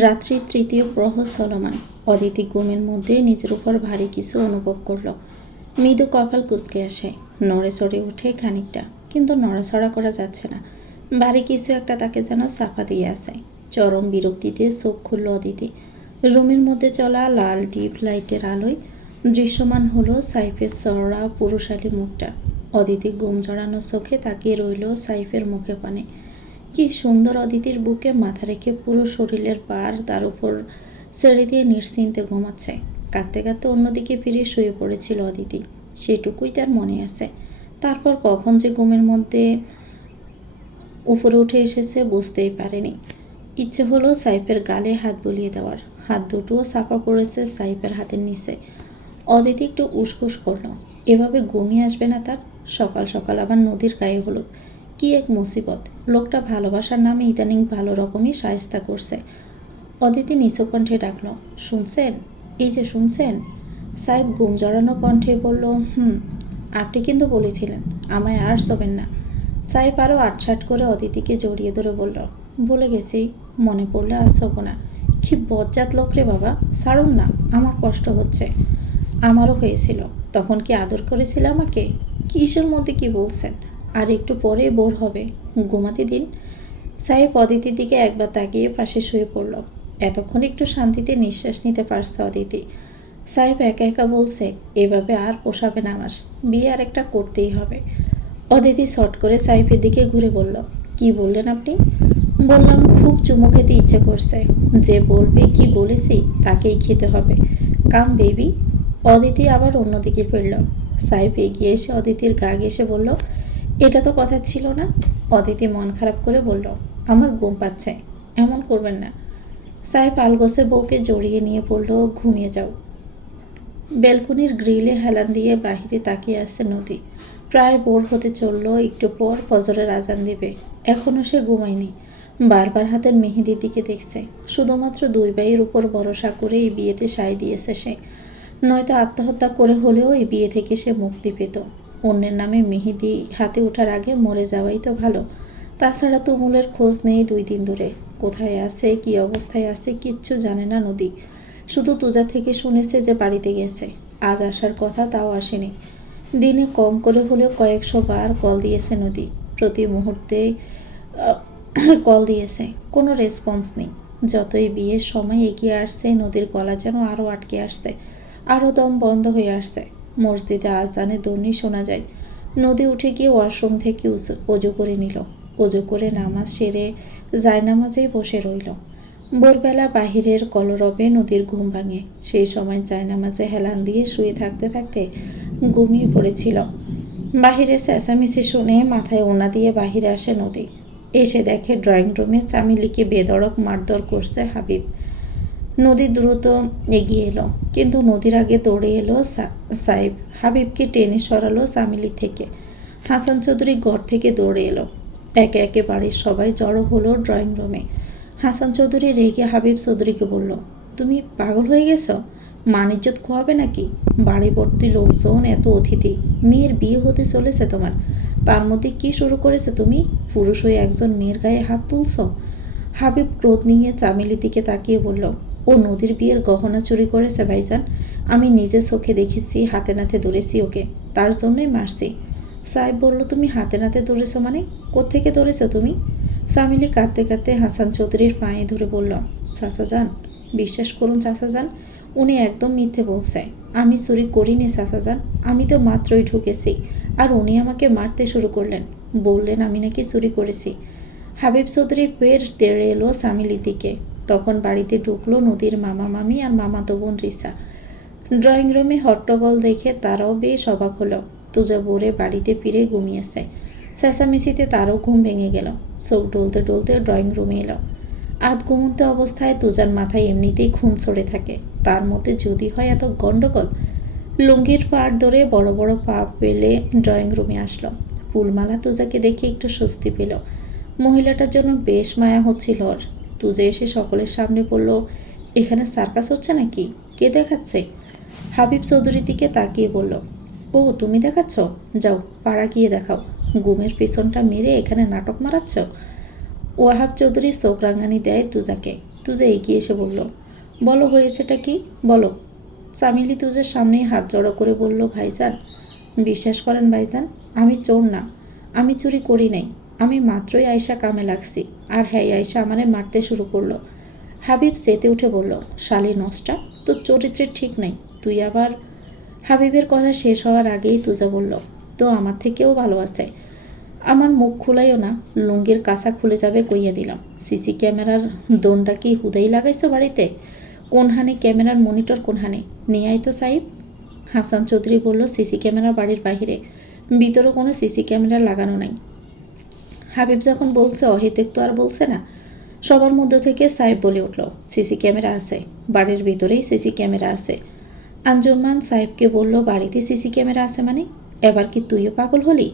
রাত্রি তৃতীয় প্রহর চলমান। অদিতি ঘুমের মধ্যে নিজের উপর ভারী কিছু অনুভব করল। মৃদু কপাল কুঁচকে আসে, নড়ে চড়ে উঠে খানিকটা, কিন্তু নড়াচড়া করা যাচ্ছে না। ভারী কিছু একটা তাকে যেন চাপা দিয়ে আসে। চরম বিরক্তিতে চোখ খুলল অদিতি। রুমের মধ্যে চলা লাল ডিপ লাইটের আলোয় দৃশ্যমান হলো সাইফের চওড়া পুরুষালী মুখটা। অদিতি ঘুম জড়ানো চোখে তাকিয়ে রইল সাইফের মুখে পানে। কি সুন্দর! অদিতির বুকে মাথা রেখে পুরো শরীরের পার তার উপর ছেড়ে দিয়ে নিশ্চিন্তে ঘুমাচ্ছে। কাঁদতে কাঁদতে অন্যদিকে ফিরে শুয়ে পড়েছিল অদিতি, সেটুকুই তার মনে আছে। তারপর কখন যে ঘুমের মধ্যে উপরে উঠে এসেছে বুঝতেই পারেনি। ইচ্ছে হলো সাইফের গালে হাত বুলিয়ে দেওয়ার। হাত দুটোও চাপা পড়েছে সাইফের হাতের নিচে। অদিতি একটু উসখুস করল। এভাবে ঘুমিয়ে আসবে না তার? সকাল সকাল আবার নদীর গায়ে হলুদ। কি এক মুসিবত! লোকটা ভালোবাসার নামে ইদানিং ভালো রকমই শায়েস্তা করছে। অদিতি নিচু কণ্ঠে ডাকল, শুনছেন? এই যে শুনছেন? সাহেব ঘুম জড়ানো কণ্ঠে বলল, আপনি কিন্তু বলেছিলেন আমায় আর শোবেন না। সাহেব আরও আটসাট করে অদিতিকে জড়িয়ে ধরে বলল, বলে গেছি, মনে পড়লে আর শোবো না। কি বজ্জাত লোক রে বাবা, ছাড়ুন না, আমার কষ্ট হচ্ছে। আমারও হয়েছিল। তখন কি আদর করেছিল আমাকে? কিসের মধ্যে কি বলছেন? আর একটু পরে বোর হবে, ঘুমাতে দিন। সাহেব অদিতির দিকে একবার তাকিয়ে পাশে শুয়ে পড়ল। এতক্ষণ একটু শান্তিতে নিঃশ্বাস নিতে পারছে অদিতি। সাহেব একা একা বলছে, এভাবে আর পোষাবে না আমার, বিয়ে আর একটা করতেই হবে। অদিতি শট করে সাহেবের দিকে ঘুরে বলল, কি বললেন আপনি? বললাম খুব চুমু খেতে ইচ্ছে করছে। যে বলবে কি বলেছি তাকেই খেতে হবে। Come baby. অদিতি আবার অন্যদিকে ফিরল। সাহেব এগিয়ে এসে অদিতির গা ঘেঁষে বলল, এটা তো কথা ছিল না। অদিতি মন খারাপ করে বলল, আমার ঘুম পাচ্ছে, এমন করবেন না। সাহেব আলগোছে বউকে জড়িয়ে নিয়ে বলল, ঘুমিয়ে যাও। ব্যালকনির গ্রিলে হেলান দিয়ে বাহিরে তাকিয়ে আসছে নদী। প্রায় ভোর হতে চলল, একটু পর ফজরের আজান দিবে। এখনও সে ঘুমায়নি। বারবার হাতের মেহেদির দিকে দেখছে। শুধুমাত্র দুই ভাইয়ের উপর ভরসা করে এই বিয়েতে সায় দিয়েছে সে। নয়তো আত্মহত্যা করে হলেও এই বিয়ে থেকে সে মুক্তি পেত। অন্যের নামে মেহেদি হাতে ওঠার আগে মরে যাওয়াই তো ভালো। তাছাড়া তুমুলের খোঁজ নেই 2 দিন ধরে। কোথায় আছে, কি অবস্থায় আছে, কিচ্ছু জানে না নদী। শুধু তুজা থেকে শুনেছে যে বাড়িতে গেছে। আজ আসার কথা, তাও আসেনি। দিনে কম করে হলেও কয়েকশো বার কল দিয়েছে নদী। প্রতি মুহূর্তে কল দিয়েছে, কোনো রেসপন্স নেই। যতই বিয়ের সময় এগিয়ে আসছে নদীর গলা যেন আরও আটকে আসছে, আরও দম বন্ধ হয়ে আসছে। মসজিদে আজানের ধ্বনি শোনা যায়। নদী উঠে গিয়ে ওয়াশরুম থেকে অজু করে নিল। অজু করে নামাজ সেরে জায়নামাজেই বসে রইল। ভোরবেলা বাহিরের কলরবে নদীর ঘুম ভাঙে। সেই সময় জায়নামাজে হেলান দিয়ে শুয়ে থাকতে থাকতে ঘুমিয়ে পড়েছিল। বাহিরে চেঁচামেচি শুনে মাথায় ওড়না দিয়ে বাহিরে আসে নদী। এসে দেখে ড্রয়িং রুমে চামেলিকে বেধড়ক মারধর করছে হাবিব। নদী দ্রুত এগিয়ে এলো, কিন্তু নদীর আগে দৌড়ে এলো সাহেব। হাবিবকে টেনে সরালো চামেলি থেকে। হাসান চৌধুরী ঘর থেকে দৌড়ে এলো। একে একে বাড়ির সবাই জড়ো হলো ড্রয়িং রুমে। হাসান চৌধুরী রেগে হাবিব চৌধুরীকে বলল, তুমি পাগল হয়ে গেছো? মান ইজ্জত খোয়াবে নাকি? বাড়ি ভর্তি লোকজন, এত অতিথি, মেয়ের বিয়ে হতে চলেছে তোমার, তার মধ্যে কি শুরু করেছে তুমি? পুরুষ হয়ে একজন মেয়ের গায়ে হাত তুলছ? হাবিব ক্রোধ নিয়ে চামেলির দিকে তাকিয়ে বলল, ও নদীর বিয়ের গহনা চুরি করেছে ভাইজান। আমি নিজে চোখে দেখেছি, হাতে নাতে ধরেছি ওকে, তার জন্যই মারছি। সাহেব বলল, তুমি হাতে নাতে ধরেছ মানে? কোত্থেকে ধরেছ তুমি? চামেলি কাঁদতে কাঁদতে হাসান চৌধুরীর পায়ে ধরে বলল, চাচাজান, বিশ্বাস করুন চাচাজান, উনি একদম মিথ্যে বলছে। আমি চুরি করিনি চাচাজান, আমি তো মাত্রই ঢুকেছি, আর উনি আমাকে মারতে শুরু করলেন। বললেন আমি নাকি চুরি করেছি। হাবিব চৌধুরী ফের তেড়ে এলো চামেলির দিকে। তখন বাড়িতে ঢুকলো নদীর মামা মামি আর মামাতো বোন রিসা। ড্রয়িং রুমে হট্টগোল দেখে তারাও বেশ অবাক হলো। তুজা বোরে বাড়িতে ফিরে ঘুমিয়েছে। চেঁচামেচিতে তারও ঘুম ভেঙে গেল। চোখ ডলতে ডলতে ড্রয়িং রুমে এলো। আধ ঘুমন্ত অবস্থায় তুজার মাথায় এমনিতেই খুন ছড়ে থাকে, তার মধ্যে যদি হয় এত গন্ডগোল। লুঙ্গির পাড় ধরে বড় বড় পা পেলে ড্রয়িং রুমে আসলো। ফুলমালা তুজাকে দেখে একটু স্বস্তি পেল। মহিলাটার জন্য বেশ মায়া হচ্ছিল ওর। তুজা এসে সকলের সামনে বলল, এখানে সার্কাস হচ্ছে নাকি? কে দেখাচ্ছে? হাবিব চৌধুরীর দিকে তাকিয়ে বলল, ও তুমি দেখাচ্ছ? যাও পাড়া গিয়ে দেখাও। ঘুমের পেছনটা মেরে এখানে নাটক মারাচ্ছ? ওয়াহাব চৌধুরী চোখ রাঙানি দেয় তুজাকে। তুজা এগিয়ে এসে বলল, বলো হয়েছেটা কি, বলো। চামেলি তুজার সামনেই হাত জড়ো করে বলল, ভাইজান বিশ্বাস করেন ভাইজান, আমি চোর না, আমি চুরি করি নাই। আমি মাত্রই আয়শা কামে লাগছি, আর হ্যাঁ আয়শা আমারে মারতে শুরু করলো। হাবিব সেতে উঠে বলল, শালি নষ্টা, তোর চরিত্রের ঠিক নাই, তুই আবার। হাবিবের কথা শেষ হওয়ার আগেই তুজা বলল, তো আমার থেকেও ভালো আছে। আমার মুখ খুলাইও না, লুঙ্গির কাঁচা খুলে যাবে কইয়া দিলাম। সিসি ক্যামেরার দোনটা কি হুদাই লাগাইছো বাড়িতে? কোনহানে ক্যামেরার মনিটর কোনহানে? নিয়ে আয় তো সাইব। হাসান চৌধুরী বলল, সিসি ক্যামেরা বাড়ির বাহিরে, ভিতরে কোনো সিসি ক্যামেরা লাগানো নাই। হাবিব যখন বলছে অহেতুক তো আর বলছে না। সবার মধ্য থেকে সাহেব বলে উঠল, সিসি ক্যামেরা আছে, বাড়ির ভিতরেই সিসি ক্যামেরা আছে। আঞ্জুমান সাহেবকে বলল, বাড়িতে সিসি ক্যামেরা আছে মানে? এবার কি তুইও পাগল হলি?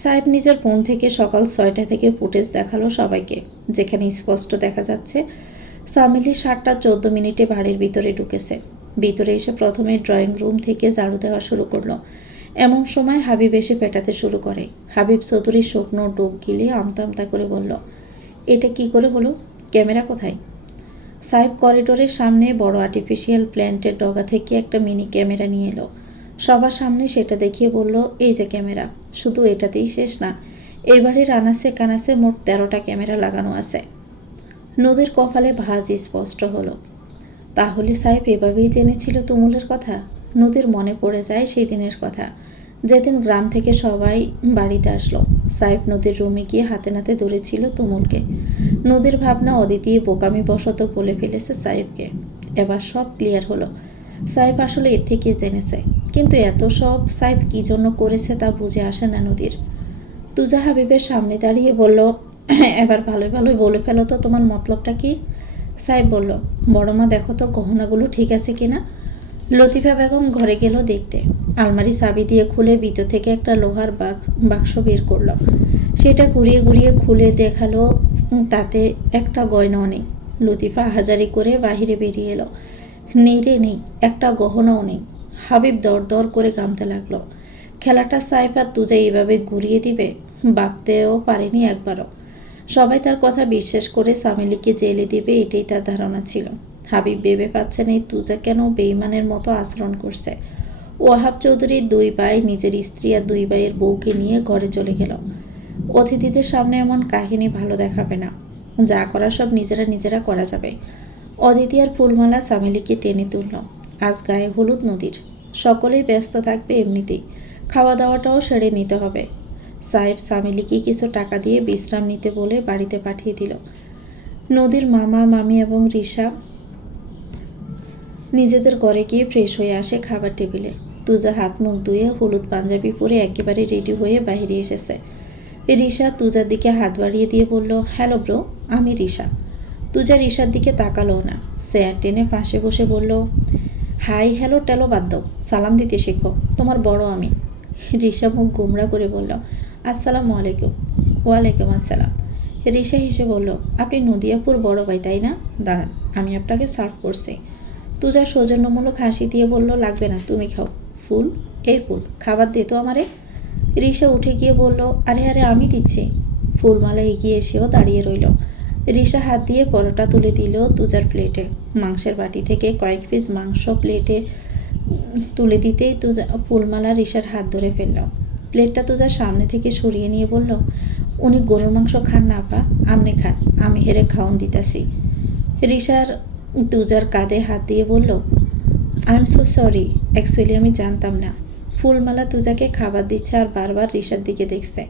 সাহেব নিজের ফোন থেকে সকাল 6টা থেকে ফুটেজ দেখালো সবাইকে, যেখানে স্পষ্ট দেখা যাচ্ছে সামিলি 7টা 14 মিনিটে বাড়ির ভিতরে ঢুকেছে। ভিতরে এসে প্রথমে ড্রয়িং রুম থেকে ঝাড়ু দেওয়া শুরু করলো। এমন সময় হাবিব এসে পেটাতে শুরু করে। হাবিব চৌধুরীর শুকনো ডোক গিলে আমতা আমতা করে বলল, এটা কি করে হলো? ক্যামেরা কোথায়? সাহেব করিডোরের সামনে বড় আর্টিফিশিয়াল প্ল্যান্টের ডগা থেকে একটা মিনি ক্যামেরা নিয়ে এলো। সবার সামনে সেটা দেখিয়ে বলল, এই যে ক্যামেরা। শুধু এটাতেই শেষ না, এই বাড়ির আনাচে কানাচে মোট 13টা ক্যামেরা লাগানো আছে। নদীর কপালে ভাঁজ স্পষ্ট হলো। তাহলে সাহেব এভাবেই জেনেছিল তুমুলের কথা। নদীর মনে পড়ে যায় সেই দিনের কথা, যেদিন গ্রাম থেকে সবাই বাড়িতে আসলো। সাহেব নদীর রুমে গিয়ে হাতে নাতে ধরেছিল তুমুলকে। নদীর ভাবনা অদিতি বোকামি বশত বলে ফেলেছে সাহেবকে। এবার সব ক্লিয়ার হলো। সাহেব আসলে এর থেকে জেনেছে, কিন্তু এত সব সাহেব কী জন্য করেছে তা বুঝে আসে না নদীর। তুজা হাবিবের সামনে দাঁড়িয়ে বলল, এবার ভালোই ভালোই বলে ফেলো তো, তোমার মতলবটা কি? সাহেব বলল, বড়মা দেখো তো গহনাগুলো ঠিক আছে কিনা। লতিফা বেগম ঘরে গেল দেখতে। আলমারি চাবি দিয়ে খুলে ভিতর থেকে একটা লোহার বাক্স বের করল। সেটা ঘুরিয়ে ঘুরিয়ে খুলে দেখালো, তাতে একটা গয়নাও নেই। লতিফা হাজারি করে বাহিরে বেরিয়ে এলো। নেই রে নেই, একটা গহনাও নেই। হাবিব দর দর করে কামতে লাগলো। খেলাটা সাইফ আর তুজা এইভাবে ঘুরিয়ে দিবে ভাবতেও পারেনি একবারও। সবাই তার কথা বিশ্বাস করে সামিলিকে জেলে দিবে, এটাই তার ধারণা ছিল। হাবিব ভেবে পাচ্ছে না তুজা কেন বেঈমানের মতো আচরণ করছে। ওয়াহাব চৌধুরীর 2 ভাই নিজের স্ত্রী আর 2 ভাইয়ের বউকে নিয়ে ঘরে চলে গেল। অতিথিদের সামনে এমন কাহিনী ভালো দেখাবে না, যা করা সব নিজেরা নিজেরা করা যাবে। অদিতি আর ফুলমালা সামিলিকে টেনে তুলল। আজ গায়ে হলুদ নদীর, সকলেই ব্যস্ত থাকবে এমনিতেই, খাওয়া দাওয়াটাও সেরে নিতে হবে। সাহেব সামিলিকে কিছু টাকা দিয়ে বিশ্রাম নিতে বলে বাড়িতে পাঠিয়ে দিল। নদীর মামা মামি এবং রিশা নিজেদের ঘরে গিয়ে ফ্রেশ হয়ে আসে খাবার টেবিলে। তুজা হাত মুখ ধুয়ে হলুদ পাঞ্জাবি পরে একেবারে রেডি হয়ে বাইরে এসেছে। রিশা তুজার দিকে হাত বাড়িয়ে দিয়ে বলল, হ্যালো ব্রো, আমি রিশা। তুজা রিশার দিকে তাকালো না, চেয়ার টেনে পাশে বসে বলল, হাই হ্যালো টেলো বাদ দাও, সালাম দিতে শেখো, তোমার বড় আমি। রিশা মুখ গুমরা করে বলল, আসসালামু আলাইকুম। ওয়ালাইকুম আসসালাম। রিশা হেসে বলল, আপনি নদিয়াপুর বড় ভাই তাই না? দাঁড়ান, আমি আপনাকে সার্ভ করছি। তুজা সৌজন্যমূলক হাসি দিয়ে বলল, লাগবে না, তুমি খাও। ফুল, এই ফুল, খাবার দে তো আমারে। রিশা উঠে গিয়ে বলল, আরে আরে আমি দিচ্ছি। ফুলমালা এগিয়ে এসেও দাঁড়িয়ে রইল। রিশা হাত দিয়ে পরোটা তুলে দিল তুজার প্লেটে। মাংসের বাটি থেকে কয়েক পিস মাংস প্লেটে তুলে দিতেই তুজা ফুলমালা রিশার হাত ধরে ফেলল। প্লেটটা তুজার সামনে থেকে সরিয়ে নিয়ে বলল, উনি গরুর মাংস খান না আপা, আমনে খান, আমি হেরে খাওন দিতাছি। রিশার তুজার কাঁধে হাত দিয়ে বলল, I am so sorry, actually আমি জানতাম না। ফুলমালা তুজাকে খাবার দিচ্ছে আর বারবার রিশার দিকে দেখছে।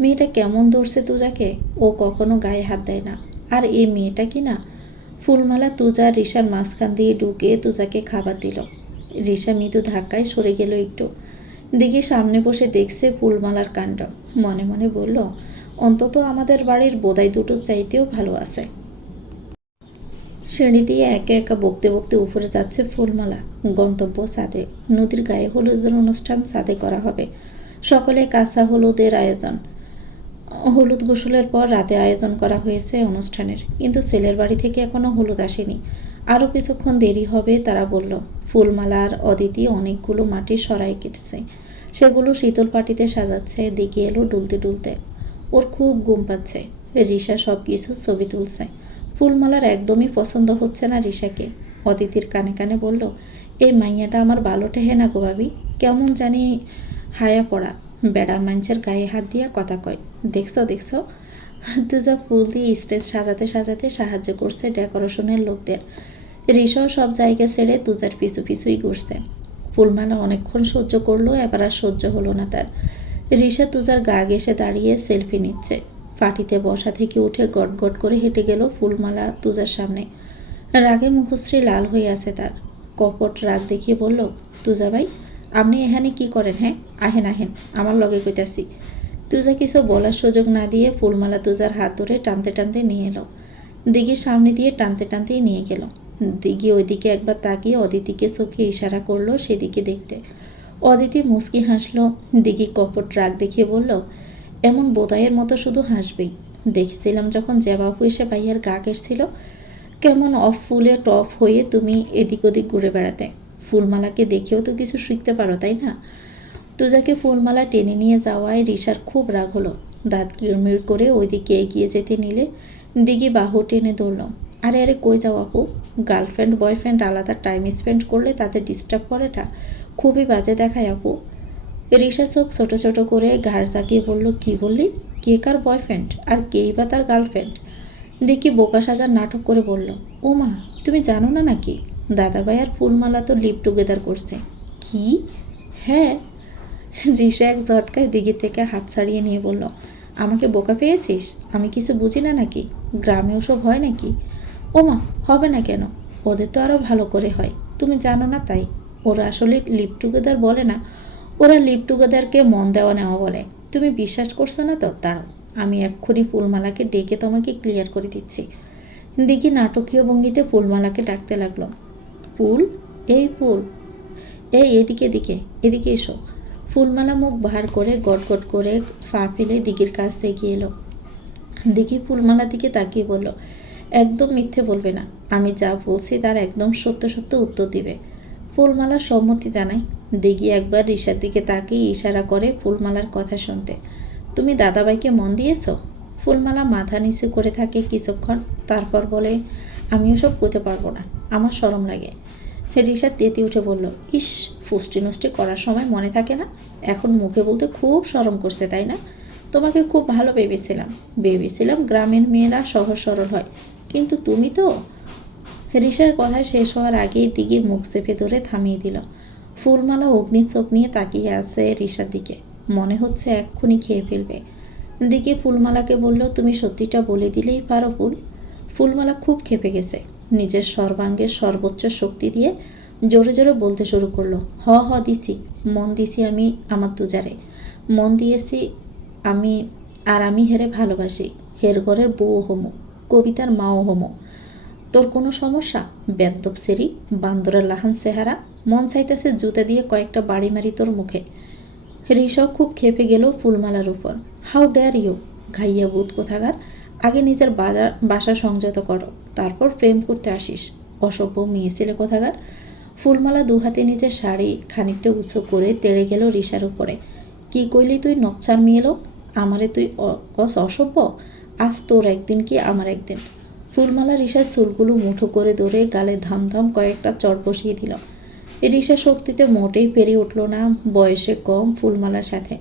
মেয়েটা কেমন ধরছে তুজাকে, ও কখনো গায়ে হাত দেয় না, আর এই মেয়েটা কি না। ফুলমালা তুজা রিশার মাঝখান দিয়ে ঢুকে তুজাকে খাবার দিল। রিশা মৃদু ধাক্কায় সরে গেল একটু, দিকে সামনে বসে দেখছে ফুলমালার কাণ্ড। মনে মনে বলল, অন্তত আমাদের বাড়ির বোদাই দুটো চাইতেও ভালো আছে। সিঁড়ি দিয়ে একে একা বকতে বকতে উপরে যাচ্ছে ফুলমালা। গন্তব্য ছাদে। নদীর গায়ে হলুদের অনুষ্ঠান ছাদে করা হবে। সকলে কাঁচা হলুদের আয়োজন। হলুদ গোসলের পর রাতে আয়োজন করা হয়েছে অনুষ্ঠানের, কিন্তু ছেলের বাড়ি থেকে এখনো হলুদ আসেনি। আরও কিছুক্ষণ দেরি হবে তারা বলল। ফুলমালা আর অদিতি অনেকগুলো মাটির সরাই কেটেছে, সেগুলো শীতল পাটিতে সাজাচ্ছে। দিকে এলো ডুলতে ডুলতে। ওর খুব ঘুম পাচ্ছে। রিশা সব কিছু ছবি তুলছে। ফুলমালার একদমই পছন্দ হচ্ছে না রিশাকে। অদিতির কানে কানে বলল, এই মাইয়াটা আমার ভালো ঠেহে না গো ভাবি, কেমন জানি হায়া পড়া, বেড়া মানুষের গায়ে হাত দিয়া কথা কয়। দেখছো দেখছো, তুজা ফুল দিয়ে স্টেজ সাজাতে সাজাতে সাহায্য করছে ডেকোরেশনের লোকদের। রিশাও সব জায়গা ছেড়ে তুজার পিছু পিছুই ঘুরছে। ফুলমালা অনেকক্ষণ সহ্য করলো, এবার আর সহ্য হলো না তার। রিশা তুজার গা ঘেঁষে দাঁড়িয়ে সেলফি নিচ্ছে। পাটিতে বসা থেকে উঠে গট গট করে হেঁটে গেল ফুলমালা তুজার সামনে। রাগে মুখশ্রী লাল হয়ে আছে তার। কপট রাগ দেখিয়ে বলল, তুজা ভাই, আপনি এখানে কি করেন? হ্যাঁ, আহেন আহেন, আমার লগে কইতাছি। তুজা কিছু বলার সুযোগ না দিয়ে ফুলমালা তুজার হাত ধরে টানতে টানতে নিয়ে এলো। দিঘির সামনে দিয়ে টানতে টানতেই নিয়ে গেল। দিঘি ওইদিকে একবার তাকিয়ে অদিতিকে চোখে ইশারা করলো সেদিকে দেখতে। অদিতি মুচকি হাসলো। দিঘি কপট রাগ দেখিয়ে বলল, এমন বোদাইয়ের মতো শুধু হাসবেই। দেখেছিলাম যখন জেবাপু এসে ভাইয়ার গা কেটছিল, কেমন অফ ফুলে টপ হয়ে তুমি এদিক ওদিক ঘুরে বেড়াতে। ফুলমালাকে দেখেও তো কিছু শিখতে পারো, তাই না? তুজাকে ফুলমালা টেনে নিয়ে যাওয়ায় রিশার খুব রাগ হলো। দাঁত কিড়মিড় করে ওইদিকে এগিয়ে যেতে নিলে দিঘি বাহু টেনে ধরল। আরে আরে, কই যাও আপু? গার্লফ্রেন্ড বয়ফ্রেন্ড আলাদা টাইম স্পেন্ড করলে তাদের ডিস্টার্ব করেটা খুবই বাজে দেখায় আপু। রিশা চোখ ছোট ছোট করে ঘাড় জাগিয়ে বলল, কি বললি? কে কার বয়ফ্রেন্ড আর কেই বা তার গার্লফ্রেন্ড? দেখি বোকা সাজার নাটক করে বলল, ও মা, তুমি জানো না নাকি? দাদাভাই আর ফুলমালা তো লিভ টুগেদার করছে। কি? হ্যাঁ। রিশা এক ঝটকায় দিঘি থেকে হাত ছাড়িয়ে নিয়ে বলল, আমাকে বোকা পেয়েছিস? আমি কিছু বুঝি না নাকি? গ্রামে ওসব হয় নাকি? ওমা, হবে না কেন? ওদের তো আরও ভালো করে হয়, তুমি জানো না তাই। ওরা আসলে লিভ টুগেদার বলে না, ওরা লিভ টুগেদারকে মন দেওয়া নেওয়া বলে। তুমি বিশ্বাস করছো না তো দাঁড়াও, আমি এক্ষুনি ফুলমালাকে ডেকে তোমাকে ক্লিয়ার করে দিচ্ছি। দিঘি নাটকীয় ভঙ্গিতে ফুলমালাকে ডাকতে লাগলো, ফুল, এই ফুল, এই এদিকে এদিকে এদিকে এসো। ফুলমালা মুখ ভার করে গট গট করে ফা ফেলে দিঘির কাছে এগিয়ে এলো। দিঘি ফুলমালার দিকে তাকিয়ে বলল, একদম মিথ্যে বলবে না, আমি যা বলছি তার একদম সত্য সত্য উত্তর দিবে। ফুলমালা সম্মতি জানাই। দিঘি একবার রিশার দিকে তাকিয়ে ইশারা করে ফুলমালার কথা শুনতে। তুমি দাদাভাইকে মন দিয়েছ? ফুলমালা মাথা নিচু করে থাকে কিছুক্ষণ, তারপর বলে, আমি ওসব করতে পারবো না, আমার শরম লাগে। রিশা তেতে উঠে বলল, ইস, ফুষ্টি নষ্টি করার সময় মনে থাকে না? এখন মুখে বলতে খুব শরম করছে, তাই না? তোমাকে খুব ভালো ভেবেছিলাম গ্রামের মেয়েরা সহজ সরল হয়, কিন্তু তুমি তো। রিশার কথা শেষ হওয়ার আগেই দিঘি মুখ চেপে ধরে থামিয়ে দিল। ফুলমালা অগ্নি চোখ নিয়ে তাকিয়ে আছে রিশার দিকে, মনে হচ্ছে এক্ষুনি খেয়ে ফেলবে। দিঘি ফুলমালাকে বলল, তুমি সত্যিটা বলে দিলেই পারো ফুল। ফুলমালা খুব ক্ষেপে গেছে। নিজের সর্বাঙ্গের সর্বোচ্চ শক্তি দিয়ে জোরে জোরে বলতে শুরু করলো, হ দিছি, মন দিছি আমি আমার দুজারে, মন দিয়েছি আমি, আর আমি হেরে ভালোবাসি, হের ঘরের বউ হমো, কবিতার মাও হমো। তোর কোনো সমস্যা? বেদ্যপ সেরি, বান্দরের লাহান চেহারা, মন চাইতেছে জুতা দিয়ে কয়েকটা বাড়ি মারি তোর মুখে। রিশাও খুব খেপে গেল ফুলমালার উপর। হাউ ডেয়ার ইউ, ঘাইয়া বুধ কোথাকার, আগে নিজের বাসা সংযত করো, তারপর প্রেম করতে আসিস, অসভ্য মেয়ে ছেলে কোথাকার। ফুলমালা দুহাতে নিজের শাড়ি খানিকটা উঁচু করে তেড়ে গেল রিশার উপরে। কি কইলি তুই নচ্ছার মেয়ে লোক? আমারে তুই কস অসভ্য? আজ তোর একদিন কি আমার একদিন। ফুলমালা রিশার চুলগুলো মুঠো করে ধরে গালে ধামধাম কয়েকটা চড় বসিয়ে দিল। রিশা শক্তিতে মোটেই পেরিয়ে উঠল না বয়সে কম ফুলমালার সাথে।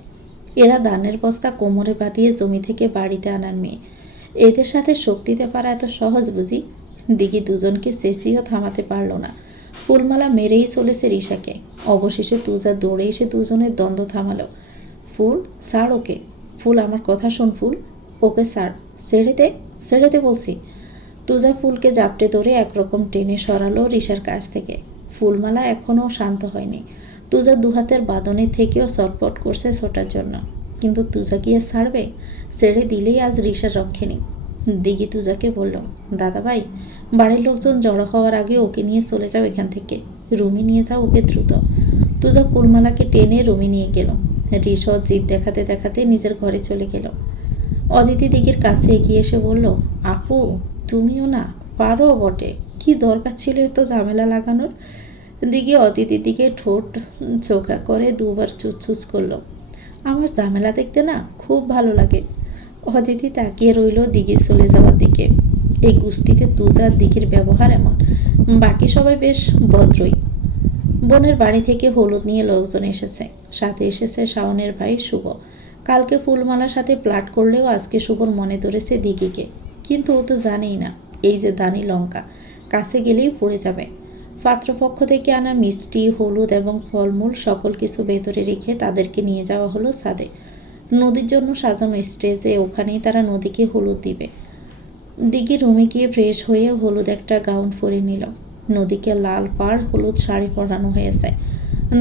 এরা ধানের বস্তা কোমরে বাঁধিয়ে জমি থেকে বাড়িতে আনার মেয়ে, এদের সাথে শক্তিতে পারা এত সহজ বুঝি? দিঘি দুজনকে চেঁচিয়েও থামাতে পারল না। ফুলমালা মেরেই চলেছে রিশাকে। অবশেষে তুজা দৌড়ে এসে দুজনের দ্বন্দ্ব থামালো। ফুল, ছাড় ওকে। ফুল, আমার কথা শোন ফুল, ওকে ছাড়, ছেড়ে দে বলছি। তুজা ফুলকে জাপটে ধরে একরকম টেনে সরালো রিশার কাছ থেকে। ফুলমালা এখনও শান্ত হয়নি। তুজা দুহাতের বাঁধনে থেকেও ছটফট করছে ছোটার জন্য, কিন্তু তুজা গিয়ে ছাড়বে? ছেড়ে দিলেই আজ রিশার রক্ষে নেই। দিঘি তুজাকে বলল, দাদাভাই, বাড়ির লোকজন জড়ো হওয়ার আগে ওকে নিয়ে চলে যাও এখান থেকে, রুমে নিয়ে যাও ওকে দ্রুত। তুজা ফুলমালাকে টেনে রুমে নিয়ে গেল। রিশা জিদ দেখাতে দেখাতে নিজের ঘরে চলে গেল। অদিতি দিঘির কাছে এগিয়ে এসে বলল, আপু, তুমিও না পারো বটে, কি দরকার ছিল এত ঝামেলা লাগানোর? দিঘি অদিতির দিকে ঠোঁট চোখা করে দুবার চুচচুচ করলো। আমার ঝামেলা দেখতে না খুব ভালো লাগে। অদিতি তাকিয়ে রইল দিঘি চলে যাওয়ার দিকে। এই গোষ্ঠীতে তুজার দিঘির ব্যবহার এমন, বাকি সবাই বেশ ভদ্রই। বোনের বাড়ি থেকে হলুদ নিয়ে লোকজন এসেছে, সাথে এসেছে শাওনের ভাই শুভ। কালকে ফুলমালার সাথে প্লাট করলেও আজকে শুভর মনে ধরেছে দিঘিকে, কিন্তু ও তো জানেই না এই যে দানি লঙ্কা কাছে গেলেই পড়ে যাবে। পাত্রপক্ষ থেকে আনা মিষ্টি, হলুদ এবং ফলমূল সকল কিছু ভেতরে রেখে তাদেরকে নিয়ে যাওয়া হলো ছাদে। নদীর জন্য সাজানো স্টেজে, ওখানেই তারা নদীকে হলুদ দিবে। দিঘি রুমে গিয়ে ফ্রেশ হয়ে হলুদ একটা গাউন পরে নিল। নদীকে লাল পাড় হলুদ শাড়ি পরানো হয়েছে।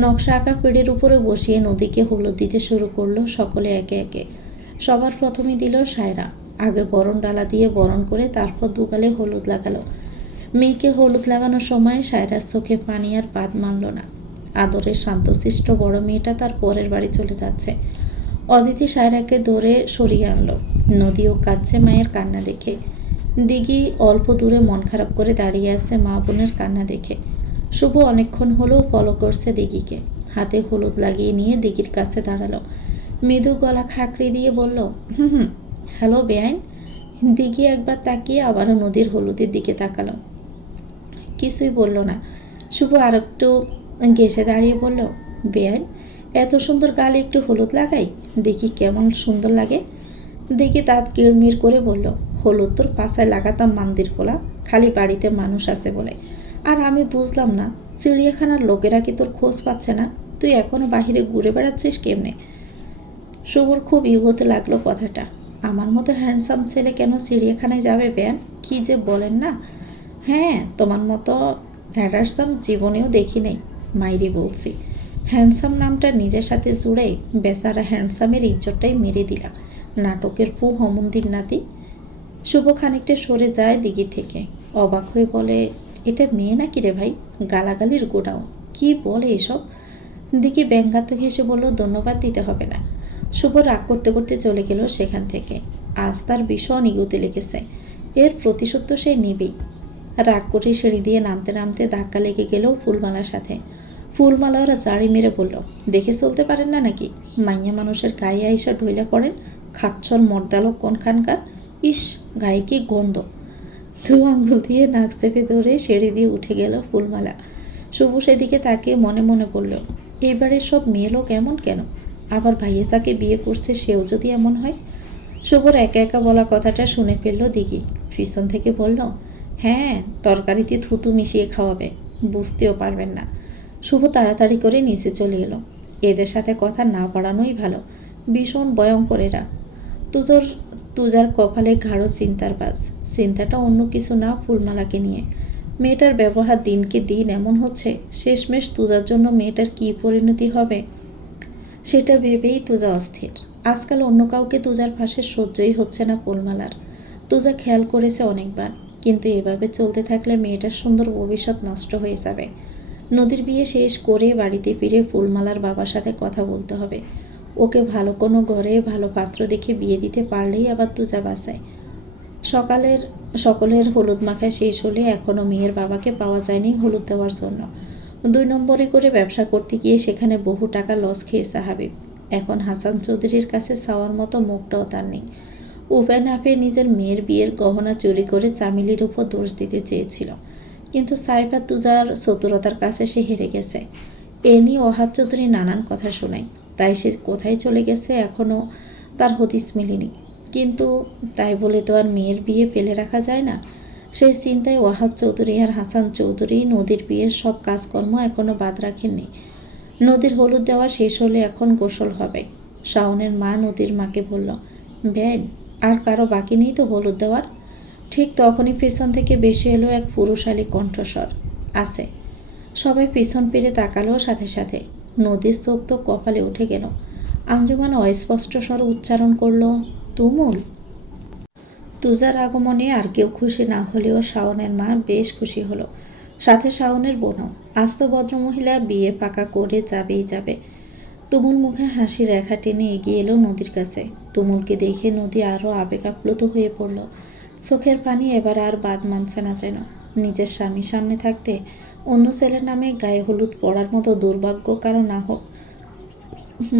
নকশা আঁকা পেড়ের উপরে বসিয়ে নদীকে হলুদ দিতে শুরু করলো সকলে একে একে। সবার প্রথমে দিল সায়রা। আগে বরণ ডালা দিয়ে বরণ করে তারপর দুগালে হলুদ লাগালো। মেয়েকে হলুদ লাগানোর সময় সায়রার চোখে পানি আর বাদ মানল না। আদরের শান্তশিষ্ট বড় মেয়েটা তার পরের বাড়ি চলে যাচ্ছে। অদিতি সায়রাকে ধরে সরিয়ে আনলো। নদীও কাঁদছে মায়ের কান্না দেখে। দিঘি অল্প দূরে মন খারাপ করে দাঁড়িয়ে আছে মা বোনের কান্না দেখে। শুভ অনেকক্ষণ হলেও ফলো করছে দিঘিকে। হাতে হলুদ লাগিয়ে নিয়ে দিঘির কাছে দাঁড়ালো। মৃদু গলা খাকড়ি দিয়ে বলল, হুম, হ্যালো বেআইন। দিঘি একবার তাকিয়ে আবারও নদীর হলুদের দিকে তাকালো। কিছুই বলল না। শুভ আর একটু ঘেঁষে দাঁড়িয়ে বলল, বেআইন, এত সুন্দর গালে একটু হলুদ লাগাই, দেখি কেমন সুন্দর লাগে। দিঘি দাঁত কিড়মিড় করে বলল, হলুদ তোর পাছায় লাগাতাম মান্দির পোলা, খালি বাড়িতে মানুষ আছে বলে। আর আমি বুঝলাম না, চিড়িয়াখানার লোকেরা কি তোর খোঁজ পাচ্ছে না? তুই এখনো বাহিরে ঘুরে বেড়াচ্ছিস কেমনে? শুভর খুব ইগোতে লাগলো কথাটা। আমার মতো হ্যান্ডসাম ছেলে কেন চিড়িয়াখানায় যাবে বেয়ান? কি যে বলেন না। হ্যাঁ, তোমার মতো হ্যান্ডসাম জীবনেও দেখি নেই, মাইরি বলছি। হ্যান্ডসাম নামটা নিজের সাথে জুড়ে বেচারা হ্যান্ডসামের ইজ্জতটাই মেরে দিলা, নাটকের পু হমন্দির নাতি। শুভ খানিকটা সরে যায় দিঘি থেকে। অবাক হয়ে বলে, এটা মেয়ে নাকি রে ভাই? গালাগালির গোডাউন, কি বলে এসব? দিঘি ব্যঙ্গাত্মক হেসে বলল, ধন্যবাদ দিতে হবে না। শুভ রাগ করতে করতে চলে গেল সেখান থেকে। আজ তার ভীষণ ইগোতে লেগেছে, এর প্রতিশোধ তো সে নেবেই। রাগ করে সিঁড়ি দিয়ে নামতে নামতে ধাক্কা লেগে গেল ফুলমালার সাথে। ফুলমালা ওরা জাড়ি মেরে বলল, দেখে চলতে পারেন না নাকি? মাইয়া মানুষের গায়ে আইসা ঢইলা পড়েন, খাচ্ছর মর্দালো কোনখানকার। ইস, গায়ে কি গন্ধ। দু আঙ্গুল দিয়ে নাক চেপে ধরে সিঁড়ি দিয়ে উঠে গেল ফুলমালা। শুভ সেদিকে তাকিয়ে মনে মনে বলল, এইবারে সব মেয়ে লোক এমন কেন? আবার ভাইয়া যাকে বিয়ে করছে সেও যদি এমন হয়? শুভর একা একা বলা কথাটা শুনে ফেলল দিঘি। পিছন থেকে বলল, হ্যাঁ, তরকারিতে থুতু মিশিয়ে খাওয়াবে, বুঝতেও পারবেন না। শুভ তাড়াতাড়ি করে নিচে চলে এলো। এদের সাথে কথা না বাড়ানোই ভালো, ভীষণ ভয়ঙ্কর এরা। তুজার কপালে গাঢ় চিন্তার বাস। চিন্তাটা অন্য কিছু না, ফুলমালাকে নিয়ে। মেয়েটার ব্যবহার দিনকে দিন এমন হচ্ছে, শেষমেশ তুজার জন্য মেয়েটার কী পরিণতি হবে সেটা ভেবেই তুজা অস্থির। আজকাল অন্য কাউকে তুজার পাশে সহ্যই হচ্ছে না ফুলমালার। তুজা খেয়াল করেছে অনেকবার, কিন্তু এভাবে চলতে থাকলে মেয়েটার সুন্দর ভবিষ্যৎ নষ্ট হয়ে যাবে। নদীর বিয়ে শেষ করে বাড়িতে ফিরে ফুলমালার বাবার সাথে কথা বলতে হবে। ওকে ভালো কোনো ঘরে ভালো পাত্র দেখে বিয়ে দিতে পারলেই আবার তুজা বাঁচায়। সকলের হলুদ মাখা শেষ হলে এখনও মেয়ের বাবাকে পাওয়া যায়নি হলুদ দেওয়ার জন্য। 2 নম্বরে করে ব্যবসা করতে গিয়ে সেখানে বহু টাকা লস খেয়েছে হাবিব। এখন হাসান চৌধুরীর কাছে চাওয়ার মতো মুখটাও তার নেই। উপায় না পেয়ে নিজের মেয়ের বিয়ের গহনা চুরি করে চামেলির উপর দোষ দিতে চেয়েছিল, কিন্তু সাইফা তুজার চতুরতার কাছে সে হেরে গেছে। এ নিয়ে ওহাব চৌধুরী নানান কথা শোনায়, তাই সে কোথায় চলে গেছে এখনও তার হদিস মেলেনি। কিন্তু তাই বলে তো আর মেয়ের বিয়ে ফেলে রাখা যায় না। সেই চিন্তায় ওয়াহাব চৌধুরী আর হাসান চৌধুরী নদীর বিয়ের সব কাজকর্ম এখনও বাদ রাখেননি। নদীর হলুদ দেওয়া শেষ হলে এখন গোসল হবে। শাওনের মা নদীর মাকে বলল, বেন, আর কারো বাকি নেই তো হলুদ দেওয়ার? ঠিক তখনই পেছন থেকে বেশি এলো এক পুরুষালী কণ্ঠস্বর, আছে। সবাই পিছন ফিরে তাকালো সাথে সাথে। নদীর চোখ তো কপালে উঠে গেল। আঞ্জুমান অস্পষ্ট স্বর উচ্চারণ করল, তুমুল। তুজার আগমনে আর কেউ খুশি না হলেও শাওনের মা বেশ খুশি হলো, সাথে শাওনের বোনও। আজ তো ভদ্রমহিলা বিয়ে পাকা করে যাবেই যাবে। তুমুল মুখে হাসি রেখা টেনে এগিয়ে এলো নদীর কাছে। তুমুলকে দেখে নদী আরও আবেগ আপ্লুত হয়ে পড়ল। চোখের পানি এবার আর বাদ মানছে না যেন। নিজের স্বামীর সামনে থাকতে অন্য ছেলের নামে গায়ে হলুদ পড়ার মতো দুর্ভাগ্য কারো না হোক,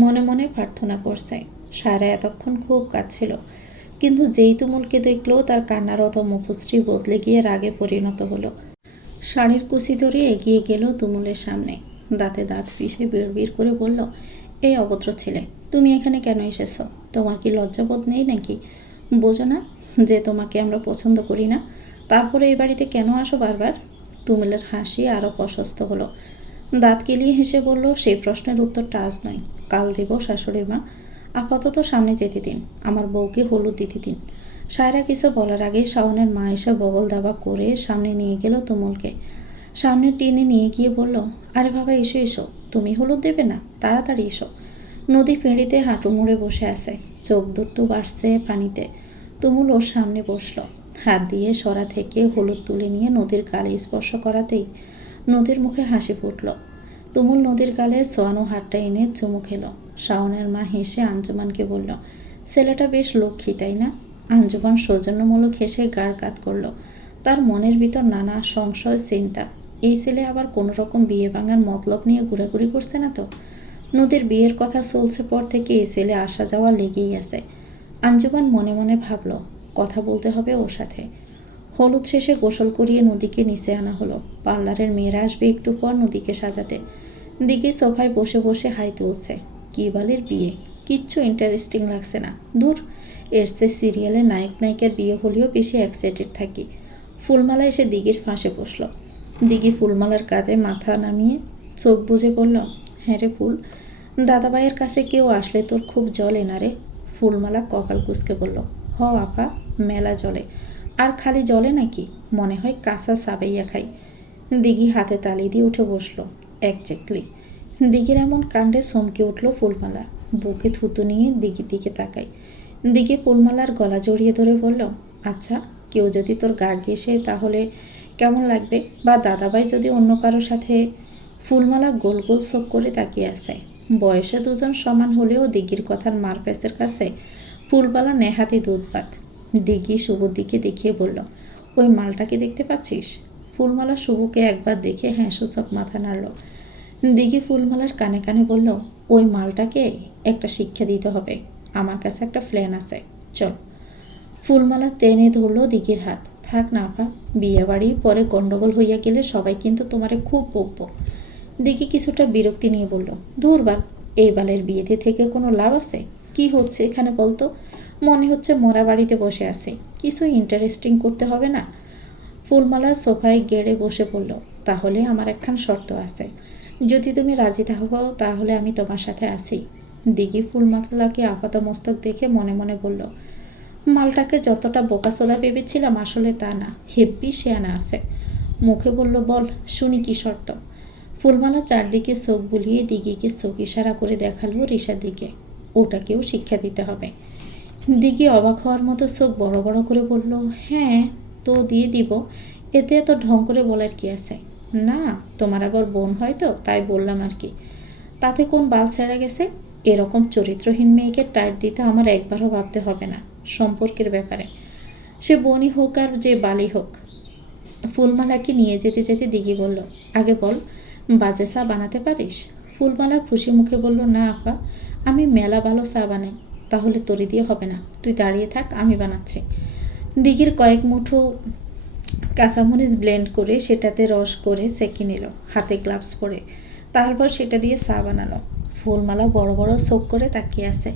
মনে মনে প্রার্থনা করছে। সায়রা এতক্ষণ খুব কাঁদছিল, কিন্তু যেই তুমুলকে দেখলো তার কান্নারত মুখশ্রী বদলে গিয়ে রাগে পরিণত হলো। শাড়ির কুচি ধরে এগিয়ে গেল তুমুলের সামনে, দাঁতে দাঁত পিষে বিড়বিড় করে বলল, এই অভদ্র ছেলে, তুমি এখানে কেন এসেছ? তোমার কি লজ্জাবোধ নেই নাকি? বোঝো না যে তোমাকে আমরা পছন্দ করি না? তারপরে এই বাড়িতে কেন আসো বারবার? তুমুলের হাসি আরও প্রশস্ত হলো। দাঁত কেলিয়ে হেসে বলল, সেই প্রশ্নের উত্তরটা আজ নয়, কাল দেব শাশুড়ি মা। আপাতত সামনে যেতে দিন, আমার বউকে হলুদ দিতে দিন। সায়রা কিছু বলার আগে শাওনের মা এসে বগল দাবা করে সামনে নিয়ে গেল তুমুলকে। সামনে টেনে নিয়ে গিয়ে বলল, আরে বাবা এসো এসো, তুমি হলুদ দেবে না? তাড়াতাড়ি এসো। নদী পেঁড়িতে হাঁটু মুড়ে বসে আছে, চোখ দুটো বাড়ছে পানিতে। তুমুল ওর সামনে বসল, হাত দিয়ে সরা থেকে হলুদ তুলে নিয়ে নদীর গালে স্পর্শ করাতেই নদীর মুখে হাসি ফুটল। তুমুল নদীর গালে সোয়ানো হাতটা এনে চুমু খেল। শাওনের মা হেসে আঞ্জুমানকে বলল, ছেলেটা বেশ লক্ষ্মী তাই না? আঞ্জুমান সৌজন্যমূলক হেসে গাড় কাত করল। তার মনের ভিতর নানা সংশয় চিন্তা। এই ছেলে আবার কোনো রকম বিয়ে ভাঙার মতলব নিয়ে ঘোরাঘুরি করছে না তো? নদীর বিয়ের কথা চলছে পর থেকে এই ছেলে আসা যাওয়া লেগেই আছে। আঞ্জুমান মনে মনে ভাবল, কথা বলতে হবে ওর সাথে। হলুদ শেষে গোসল করিয়ে নদীকে নিচে আনা হলো। পার্লারের মেয়েরা আসবে একটু পর নদীকে সাজাতে। দিকে সোফায় বসে বসে হাই তুলছে। কি বালের বিয়ে, কিচ্ছু ইন্টারেস্টিং লাগছে না। দূর, এর চেয়ে সিরিয়ালে নায়ক নায়িকার বিয়ে হলেও বেশি এক্সাইটেড থাকি। ফুলমালা এসে দিঘির ফাঁসে বসল। দিঘি ফুলমালার কাঁধে মাথা নামিয়ে চোখ বুজে বলল, হ্যাঁ রে ফুল, দাদাভাইয়ের কাছে কেউ আসলে তোর খুব জলে না রে? ফুলমালা কপাল কুঁচকে বলল, হ আপা, মেলা জলে। আর খালি জলে নাকি, মনে হয় কাঁচা সাবাইয়া খাই। দিঘি হাতে তালি দিয়ে উঠে বসল। একজ্যাক্টলি। দিঘির এমন কাণ্ডে চমকে উঠল ফুলমালা। বুকে থুতু নিয়ে দিঘির দিকে তাকায়। দিঘি ফুলমালার গলা জড়িয়ে ধরে বলল, আচ্ছা, কেউ যদি তোর গা ঘেঁষে তাহলে কেমন লাগবে? বা দাদাভাই যদি অন্য কারো সাথে? ফুলমালা গোল গোল চোখ করে তাকিয়ে আছে। বয়সে দুজন সমান হলেও দিঘির কথার মারপ্যাচের কাছে ফুলমালা নেহাতি দুধপাত। দিঘি শুভর দিকে দেখিয়ে বলল, ওই মালটাকে দেখতে পাচ্ছিস? ফুলমালা শুভকে একবার দেখে হ্যাঁ সূচক মাথা নাড়ল। দিঘি ফুলমালার কানে কানে বলল, ওই মালটাকে একটা শিক্ষা দিতে হবে। আমার কাছে একটা প্ল্যান আছে, চল। ফুলমালা টেনে ধরল দিঘির হাত। থাক না আপা, বিয়ে বাড়ি পরে গন্ডগোল হইয়া গেলে সবাই কিন্তু তোমারে খুব বকব। দিঘি কিছুটা বিরক্তি নিয়ে বলল, ধুর বাল, এই বালের বিয়েতে থেকে কোনো লাভ আছে? কি হচ্ছে এখানে বলতো? মনে হচ্ছে মরা বাড়িতে বসে আছি, কিছু ইন্টারেস্টিং করতে হবে না? ফুলমালা সোফায় গেড়ে বসে পড়ল, তাহলে আমার একখান শর্ত আছে। যদি তুমি রাজি থাকো তাহলে আমি তোমার সাথে আসি। দিঘি ফুলমালাকে আপাতমস্তক দেখে মনে মনে বলল, মালটাকে যতটা বোকাসোদা ভেবেছিলাম আসলে তা না, হেব্বি শেয়ানা আছে। মুখে বলল, বল শুনি কি শর্ত? ফুলমালা চারদিকে চোখ বুলিয়ে দিঘিকে চোখ ইশারা করে দেখালো রিসার দিকে। ওটাকেও শিক্ষা দিতে হবে। দিঘি অবাক হওয়ার মতো চোখ বড় বড় করে বলল, হ্যাঁ তো দিয়ে দিব, এতে এত ঢং করে বলার কি আছে? না, তোমার আবার বোন হয় তো তাই বললাম আর কি। তাতে কোন বাল ছেড়ে গেছে? এরকম চরিত্রহীন মেয়েকে টাইট দিতে আমার একবারও ভাবতে হবে না সম্পর্কের ব্যাপারে, সে বোনই হোক আর যে বালি হোক। ফুলমালাকে নিয়ে যেতে যেতে দিঘি বলল, আগে বল, বাজে চা বানাতে পারিস? ফুলমালা খুশি মুখে বলল, না আপা, আমি মেলা ভালো চা বানাই। তাহলে তরি দিয়ে হবে না, তুই দাঁড়িয়ে থাক, আমি বানাচ্ছি। দিঘির কয়েক মুঠো কাঁচামরিচ ব্লেন্ড করে সেটাতে রস করে সেঁকে নিল হাতে গ্লাভস পরে। তারপর সেটা দিয়ে চা বানালো। ফুলমালা বড় বড় চোখ করে তাকিয়ে আছে।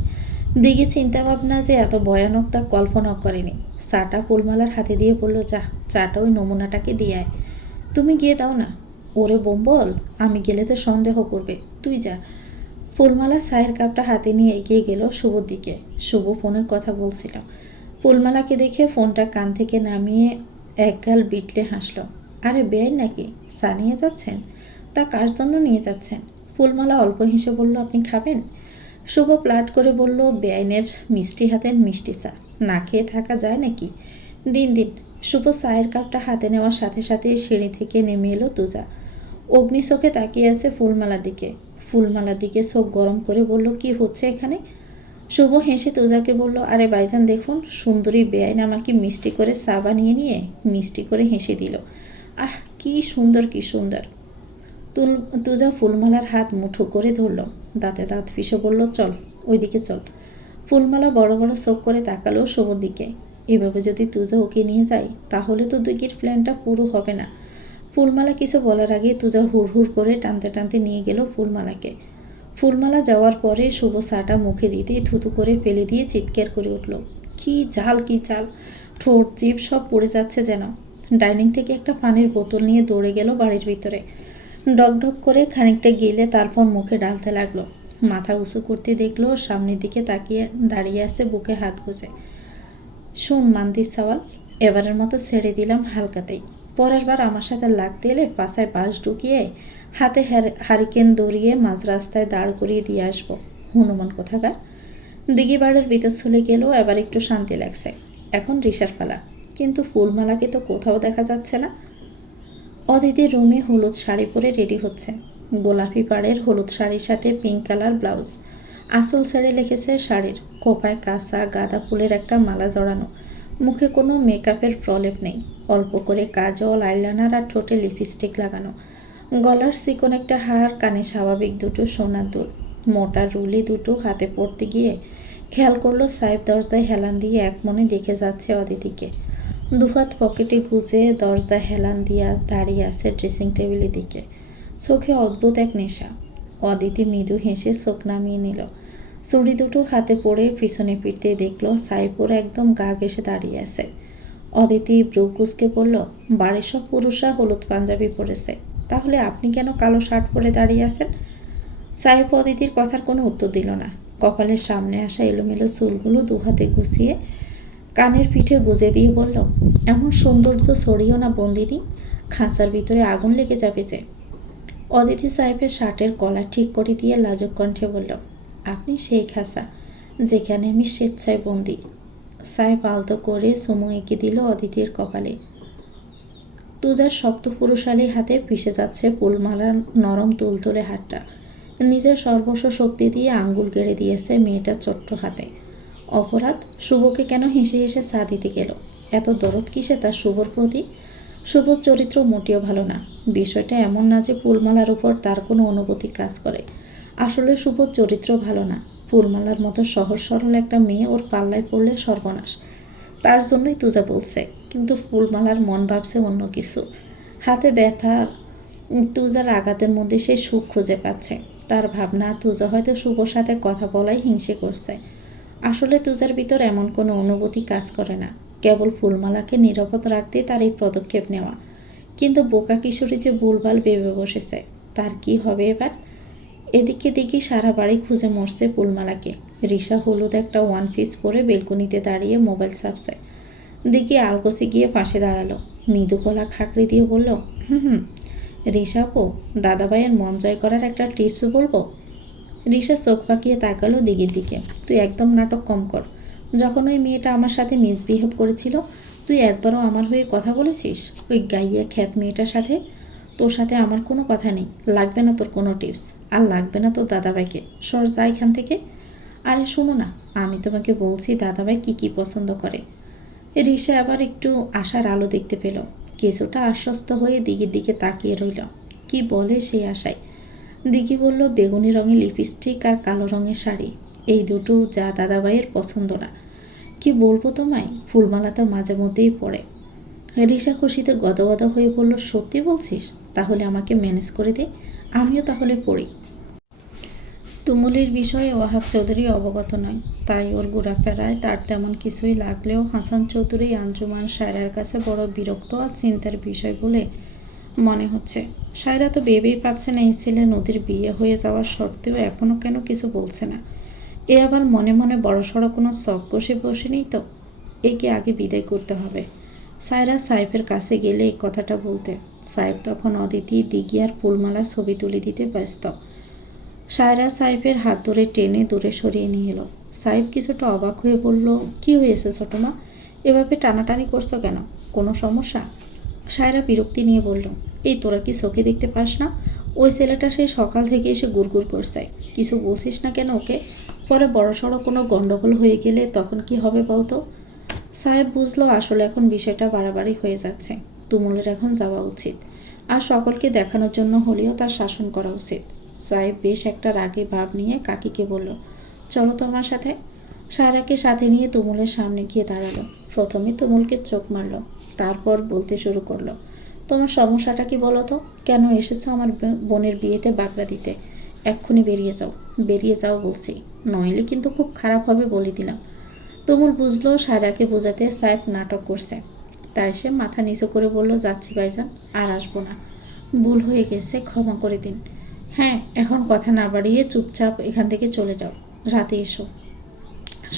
দিঘি চিন্তা ভাবনা যে এত ভয়ানক তা কল্পনা করেনি। চাটা ফুলমালার হাতে দিয়ে বলল, যা, চাটা ওই নমুনাটাকে দিয়ে আয়। তুমি গিয়ে দাও না। ওরে বোম্বল, আমি গেলে তো সন্দেহ করবে, তুই যা। ফুলমালা চায়ের কাপটা হাতে নিয়ে এগিয়ে গেল শুভর দিকে। শুভ ফোনে কথা বলছিল। ফুলমালাকে দেখে ফোনটা কান থেকে নামিয়ে একগাল বিটলে হাসল। আরে বেআইন নাকি, চা নিয়ে যাচ্ছেন? তা কার জন্য নিয়ে যাচ্ছেন? ফুলমালা অল্প হেসে বলল, আপনি খাবেন? শুভ প্লাট করে বলল, বেআইনের মিষ্টি হাতের মিষ্টি চা না খেয়ে থাকা যায় নাকি? দিন দিন। শুভ চায়ের কাপটা হাতে নেওয়ার সাথে সাথে সিঁড়ি থেকে নেমে এলো তুজা। অগ্নি চোখে তাকিয়ে আছে ফুলমালার দিকে। ফুলমালার দিকে চোখ গরম করে বলল, কি হচ্ছে এখানে? শুভ হেসে তুজাকে বলল, আরে ভাইজান দেখুন, সুন্দরী বেআইন আমাকে মিষ্টি করে চা বানিয়ে নিয়ে মিষ্টি করে হেসে দিল। আহ, কি সুন্দর কি সুন্দর। তুজা ফুলমালার হাত মুঠো করে ধরল, দাঁতে দাঁত পিষে বলল, চল ওইদিকে চল। ফুলমালা বড় বড় চোখ করে তাকালো শুভর দিকে। এভাবে যদি তুজা ওকে নিয়ে যায় তাহলে তো দিঘির প্ল্যানটা পুরো হবে না। ফুলমালা কিছু বলার আগে তুজা হুড় হুড় করে টানতে টানতে নিয়ে গেল ফুলমালাকে। ফুলমালা যাওয়ার পরে শুভ চাটা মুখে দিতেই থুতু করে ফেলে দিয়ে চিৎকার করে উঠল, কি ঝাল কি চাল, ঠোঁট জিভ সব পড়ে যাচ্ছে যেন। ডাইনিং থেকে একটা পানির বোতল নিয়ে দৌড়ে গেল বাড়ির ভিতরে। ডকঢক করে খানিকটা গেলে তারপর মুখে ঢালতে লাগলো। মাথা উঁচু করতে দেখলো সামনের দিকে তাকিয়ে দাঁড়িয়ে আছে বুকে হাত গুজে। শোন মান্দির সওয়াল, এবারের মতো ছেড়ে দিলাম হালকাতেই। পরের বার আমার সাথে লাগতে এলে পাছায় বাঁশ ঢুকিয়ে হাতে হারিকেন দড়িয়ে মাঝ রাস্তায় দাঁড় করিয়ে দিয়ে আসবো, হনুমান কোথাকার। দিঘি বাড়ির ভিতর চলে গেলেও এবার একটু শান্তি লাগছে। এখন রিসার পালা, কিন্তু ফুলমালাকে তো কোথাও দেখা যাচ্ছে না। অদিতি রুমে হলুদ শাড়ি পরে রেডি হচ্ছে। গোলাপি পাড়ের হলুদ শাড়ির সাথে পিঙ্ক কালার ব্লাউজ, আঁচল ছেড়ে লেগেছে শাড়ির, কোপায় কাঁচা গাঁদা ফুলের একটা মালা জড়ানো। মুখে কোনো মেকআপের প্রলেপ নেই, অল্প করে কাজল, আইলাইনার আর ঠোঁটে লিপস্টিক লাগানো। গলার চিকন একটা হার, কানে স্বাভাবিক দুটো সোনার দুল, মোটা রুলি দুটো হাতে পড়তে গিয়ে খেয়াল করলো সাহেব দরজায় হেলান দিয়ে এক মনে দেখে যাচ্ছে অদিতিকে। দুহাত পকেটে গুজে দরজা হেলান দিয়া দাঁড়িয়ে আছে ড্রেসিং টেবিলের দিকে, চোখে অদ্ভুত এক নেশা। অদিতি মৃদু হেসে চোখ নামিয়ে নিল। চুড়ি দুটো হাতে পড়ে পিছনে ফিরতে দেখলো সাইপুর একদম গা ঘেঁষে দাঁড়িয়ে আছে। অদিতি ব্রু কুঁচকে বলল, বাড়ির সব পুরুষরা হলুদ পাঞ্জাবি পরেছে, তাহলে আপনি কেন কালো শার্ট পরে দাঁড়িয়ে আছেন? সাহেব অদিতির কথার কোনো উত্তর দিল না। কপালের সামনে আসা এলোমেলো চুলগুলো দুহাতে গুছিয়ে কানের পিঠে গুজে দিয়ে বলল, এমন সৌন্দর্য ছড়িও না বন্দিনী, খাঁচার ভিতরে আগুন লেগে যাবে যে। অদিতি সাহেবের শার্টের কলার ঠিক করে দিয়ে লাজুক কণ্ঠে বলল, আপনি সেই খাঁচা যেখানে আমি স্বেচ্ছায় বন্দি। সাহেব আলতো করে চুমু এঁকে দিল অদিতির কপালে। তুজার শক্ত পুরুষালী হাতে পিষে যাচ্ছে ফুলমালার নরম তুলতুলে হাতটা। নিজের সর্বস্ব শক্তি দিয়ে আঙ্গুল গেড়ে দিয়েছে মেয়েটার ছোট্ট হাতে। অপরাধ, শুভকে কেন হেসে হেসে চা দিতে গেল? এত দরদ কিসে তার শুভর প্রতি? শুভর চরিত্র মোটেও ভালো না। বিষয়টা এমন না যে ফুলমালার উপর তার কোনো অনুভূতি কাজ করে। আসলে শুভর চরিত্র ভালো না। ফুলমালার মতো সহজ সরল একটা মেয়ে ওর পাল্লায় পড়লে সর্বনাশ। তার জন্যই তুজা বলছে, কিন্তু ফুলমালার মন ভাবছে অন্য কিছু। হাতে ব্যথা, তুজার আঘাতের মধ্যে সে সুখ খুঁজে পাচ্ছে। তার ভাবনা তুজা হয়তো শুভর সাথে কথা বলাই হিংসে করছে। আসলে তুজার ভিতর এমন কোনো অনুভূতি কাজ করে না, কেবল ফুলমালাকে নিরাপদ রাখতে তার এই পদক্ষেপ নেওয়া। কিন্তু বোকা কিশোরী যে ভুলভাল ভেবে বসেছে, তার কি হবে এবার? এদিকে দেখি সারা বাড়ি খুঁজে মরছে ফুলমালাকে। রিসা হলুদ একটা ওয়ান পিস পরে বেলকনিতে দাঁড়িয়ে মোবাইল চাপছে। দেখি আলগোসে গিয়ে পাশে দাঁড়ালো, মৃদু গলা খাকড়ি দিয়ে বলল, হুম, রিসা আপু, দাদাভাইয়ের মন জয় করার একটা টিপস বলবো? রিসা চোখ পাকিয়ে তাকালো দিঘির দিকে। তুই একদম নাটক কম কর। যখন ওই মেয়েটা আমার সাথে মিসবিহেভ করেছিল, তুই একবারও আমার হয়ে কথা বলেছিস ওই গাইয়া খ্যাত মেয়েটার সাথে? তোর সাথে আমার কোনো কথা নেই, লাগবে না তোর কোনো টিপস, আর লাগবে না তোর দাদাভাইকে। সর যা এখান থেকে। আরে শোনো না, আমি তোমাকে বলছি দাদাভাই কি কি পছন্দ করে। রিসা আবার একটু আশার আলো দেখতে পেল। কিছুটা আশ্বস্ত হয়ে দিঘির দিকে তাকিয়ে রইল। কি বলে সেই আশায়। দিঘি বলল, বেগুনি রঙের লিপস্টিক আর কালো রঙের শাড়ি, এই দুটো যা দাদাভাইয়ের পছন্দ না। কি বলবো তোমায়, ফুলমালা তো মাঝে মধ্যেই পড়ে। রিসা খুশিতে গদগদ হয়ে বলল, সত্যি বলছিস? তাহলে আমাকে ম্যানেজ করে দে, আমিও তাহলে পড়ি। তুমুলের বিষয়ে ওয়াহাব চৌধুরী অবগত নয়, তাই ওর ঘোরাফেরায় তার তেমন কিছুই লাগলেও হাসান চৌধুরী আঞ্জুমান সায়রার কাছে বড় বিরক্ত আর চিন্তার বিষয় বলে মনে হচ্ছে। সায়রা তো ভেবেই পাচ্ছে না এই ছেলে নদীর বিয়ে হয়ে যাওয়ার সত্ত্বেও এখনও কেন কিছু বলছে না। এ আবার মনে মনে বড়সড় কোনো শখ কষে বসেনি তো? একে আগে বিদায় করতে হবে। সায়রা সাহেবের কাছে গেলে এই কথাটা বলতে। সাহেব তখন অদিতি, দিঘি আর ফুলমালা ছবি তুলে দিতে ব্যস্ত। সায়রা সাহেবের হাত ধরে টেনে দূরে সরিয়ে নিয়ে এলো। সাহেব কিছুটা অবাক হয়ে বলল, কি হয়েছে ছোট মা, এভাবে টানাটানি করছো কেন? কোনো সমস্যা? সায়রা বিরক্তি নিয়ে বলল, এই তোরা কি চোখে দেখতে পাস না? ওই ছেলেটা সেই সকাল থেকে এসে গুড়গুড় করছে, কিছু বলছিস না কেন ওকে? পরে বড়সড় কোনো গন্ডগোল হয়ে গেলে তখন কি হবে বলতো? সাহেব বুঝলো আসলে এখন বিষয়টা বাড়াবাড়ি হয়ে যাচ্ছে। তুমুলের এখন যাওয়া উচিত, আর সকলকে দেখানোর জন্য হলেও তার শাসন করা উচিত। সাহেব বেশ একটা রাগী ভাব নিয়ে কাকিকে বলল, চলো তো আমার সাথে। সায়রাকে সাথে নিয়ে তুমুলের সামনে গিয়ে দাঁড়ালো। প্রথমে তুমুলকে চোখ মারল, তারপর বলতে শুরু করলো, তোমার সমস্যাটা কি বলো তো? কেন এসেছো আমার বোনের বিয়েতে বাগড়া দিতে? এক্ষুনি বেরিয়ে যাও বলছি, নইলে কিন্তু খুব খারাপ হবে বলে দিলাম। তুমুল বুঝলো সায়রাকে বোঝাতে সাইফ নাটক করছে, তাই সে মাথা নিচু করে বলল, যাচ্ছি ভাইজান, আর আসবো না, ভুল হয়ে গেছে, ক্ষমা করে দিন। হ্যাঁ, এখন কথা না বাড়িয়ে চুপচাপ এখান থেকে চলে যাও, রাতে এসো।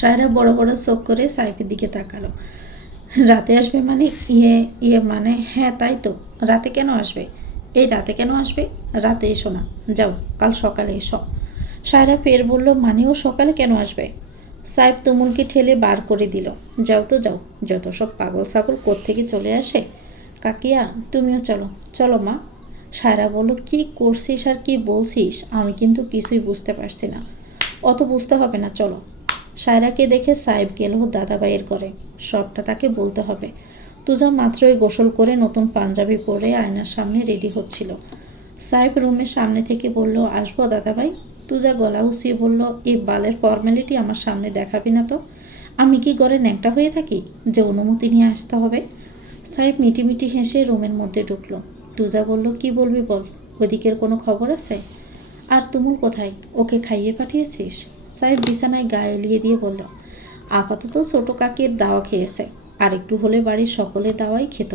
সায়রা বড় বড় চোখ করে সাইফের দিকে তাকালো। রাতে আসবে মানে? মানে হ্যাঁ তাই তো, রাতে কেন আসবে? এই রাতে কেন আসবে? রাতে এসো না, যাও, কাল সকালে এসো। সায়রা ফের বলল, মানেও সকালে কেন আসবে? সাইফ তুমুলকে ঠেলে বার করে দিল, যাও তো যাও, যত সব পাগল ছাগল কোত্থেকে চলে আসে। কাকিয়া, তুমিও চলো। চলো মা। সায়রা বলল, কি করছিস আর কি বলছিস আমি কিন্তু কিছুই বুঝতে পারছি না। অত বুঝতে হবে না, চলো। সায়রাকে দেখে সাইফ গেল দাদাভাইয়ের ঘরে, সবটা তাকে বলতে হবে। তুজা মাত্রই গোসল করে নতুন পাঞ্জাবি পরে আয়নার সামনে রেডি হচ্ছিল। সাইফ রুমের সামনে থেকে বলল, আসবো দাদাভাই? তুজা গলা উঁচিয়ে বলল, এই বালের ফর্মালিটি আমার সামনে দেখাবি না তো। আমি কি ঘরে ন্যাংটা হয়ে থাকি যে অনুমতি নিয়ে আসতে হবে? সাইফ মিটিমিটি হেসে রুমের মধ্যে ঢুকলো। তুজা বলল, কি বলবি বল, ওদিকের কোনো খবর আছে? আর তুমুল কোথায়? ওকে খাইয়ে পাঠিয়েছিস? সাইফ বিছানায় গা এলিয়ে দিয়ে বলল, আপাতত ছোট কাকির দাওয়া খেয়েছে, আর একটু হলে বাড়ির সকলে দাওয়াই খেত,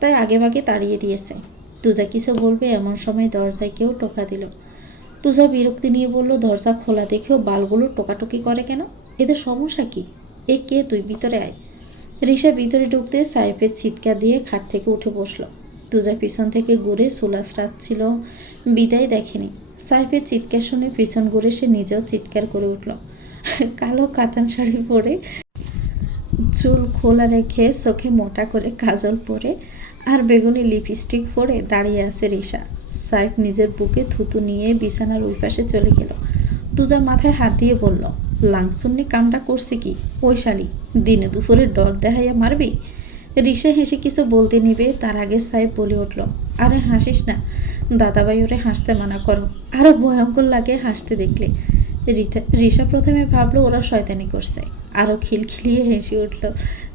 তাই আগেভাগে তাড়িয়ে দিয়েছে। তুজা কিছু বলবে এমন সময় দরজায় কেউ টোকা দিল। তুজা বিরক্তি নিয়ে বলল, দরজা খোলা দেখেও বালগুলো টোকাটুকি করে কেন? এদের সমস্যা কি? এ কে তুই? ভিতরে আয়। রিসা ভিতরে ঢুকতে সাইফের চিৎকার দিয়ে খাট থেকে উঠে বসলো। তুজা পিছন থেকে ঘুরে সুলাস রাখছিল, বিদায় দেখেনি। সাইফের চিৎকার শুনে পিছন ঘুরে সে নিজেও চিৎকার করে উঠল। কালো কাতান শাড়ি পরে, চুল খোলা রেখে, চোখে মোটা করে কাজল পরে আর বেগুনি লিপস্টিক পরে দাঁড়িয়ে আছে রিসা। সাইফ নিজের বুকে থুতু নিয়ে বিছানার ওই পাশে চলে গেল। তুজা মাথায় হাত দিয়ে বলল, লাংসুন্নি কামটা করছে কি? ওই শালি, দিনে দুপুরে ডর দেখাইয়া মারবি? রিসা হেসে কিছু বলতে নিবে, তার আগে সাইফ বলে উঠল, আরে হাসিস না দাদাভাই, ওরে হাসতে মানা করো, আরও ভয়ঙ্কর লাগে হাসতে দেখলে। রিসা প্রথমে ভাবলো ওরা শয়তানি করছে, আরও খিলখিলিয়ে হেসে উঠল।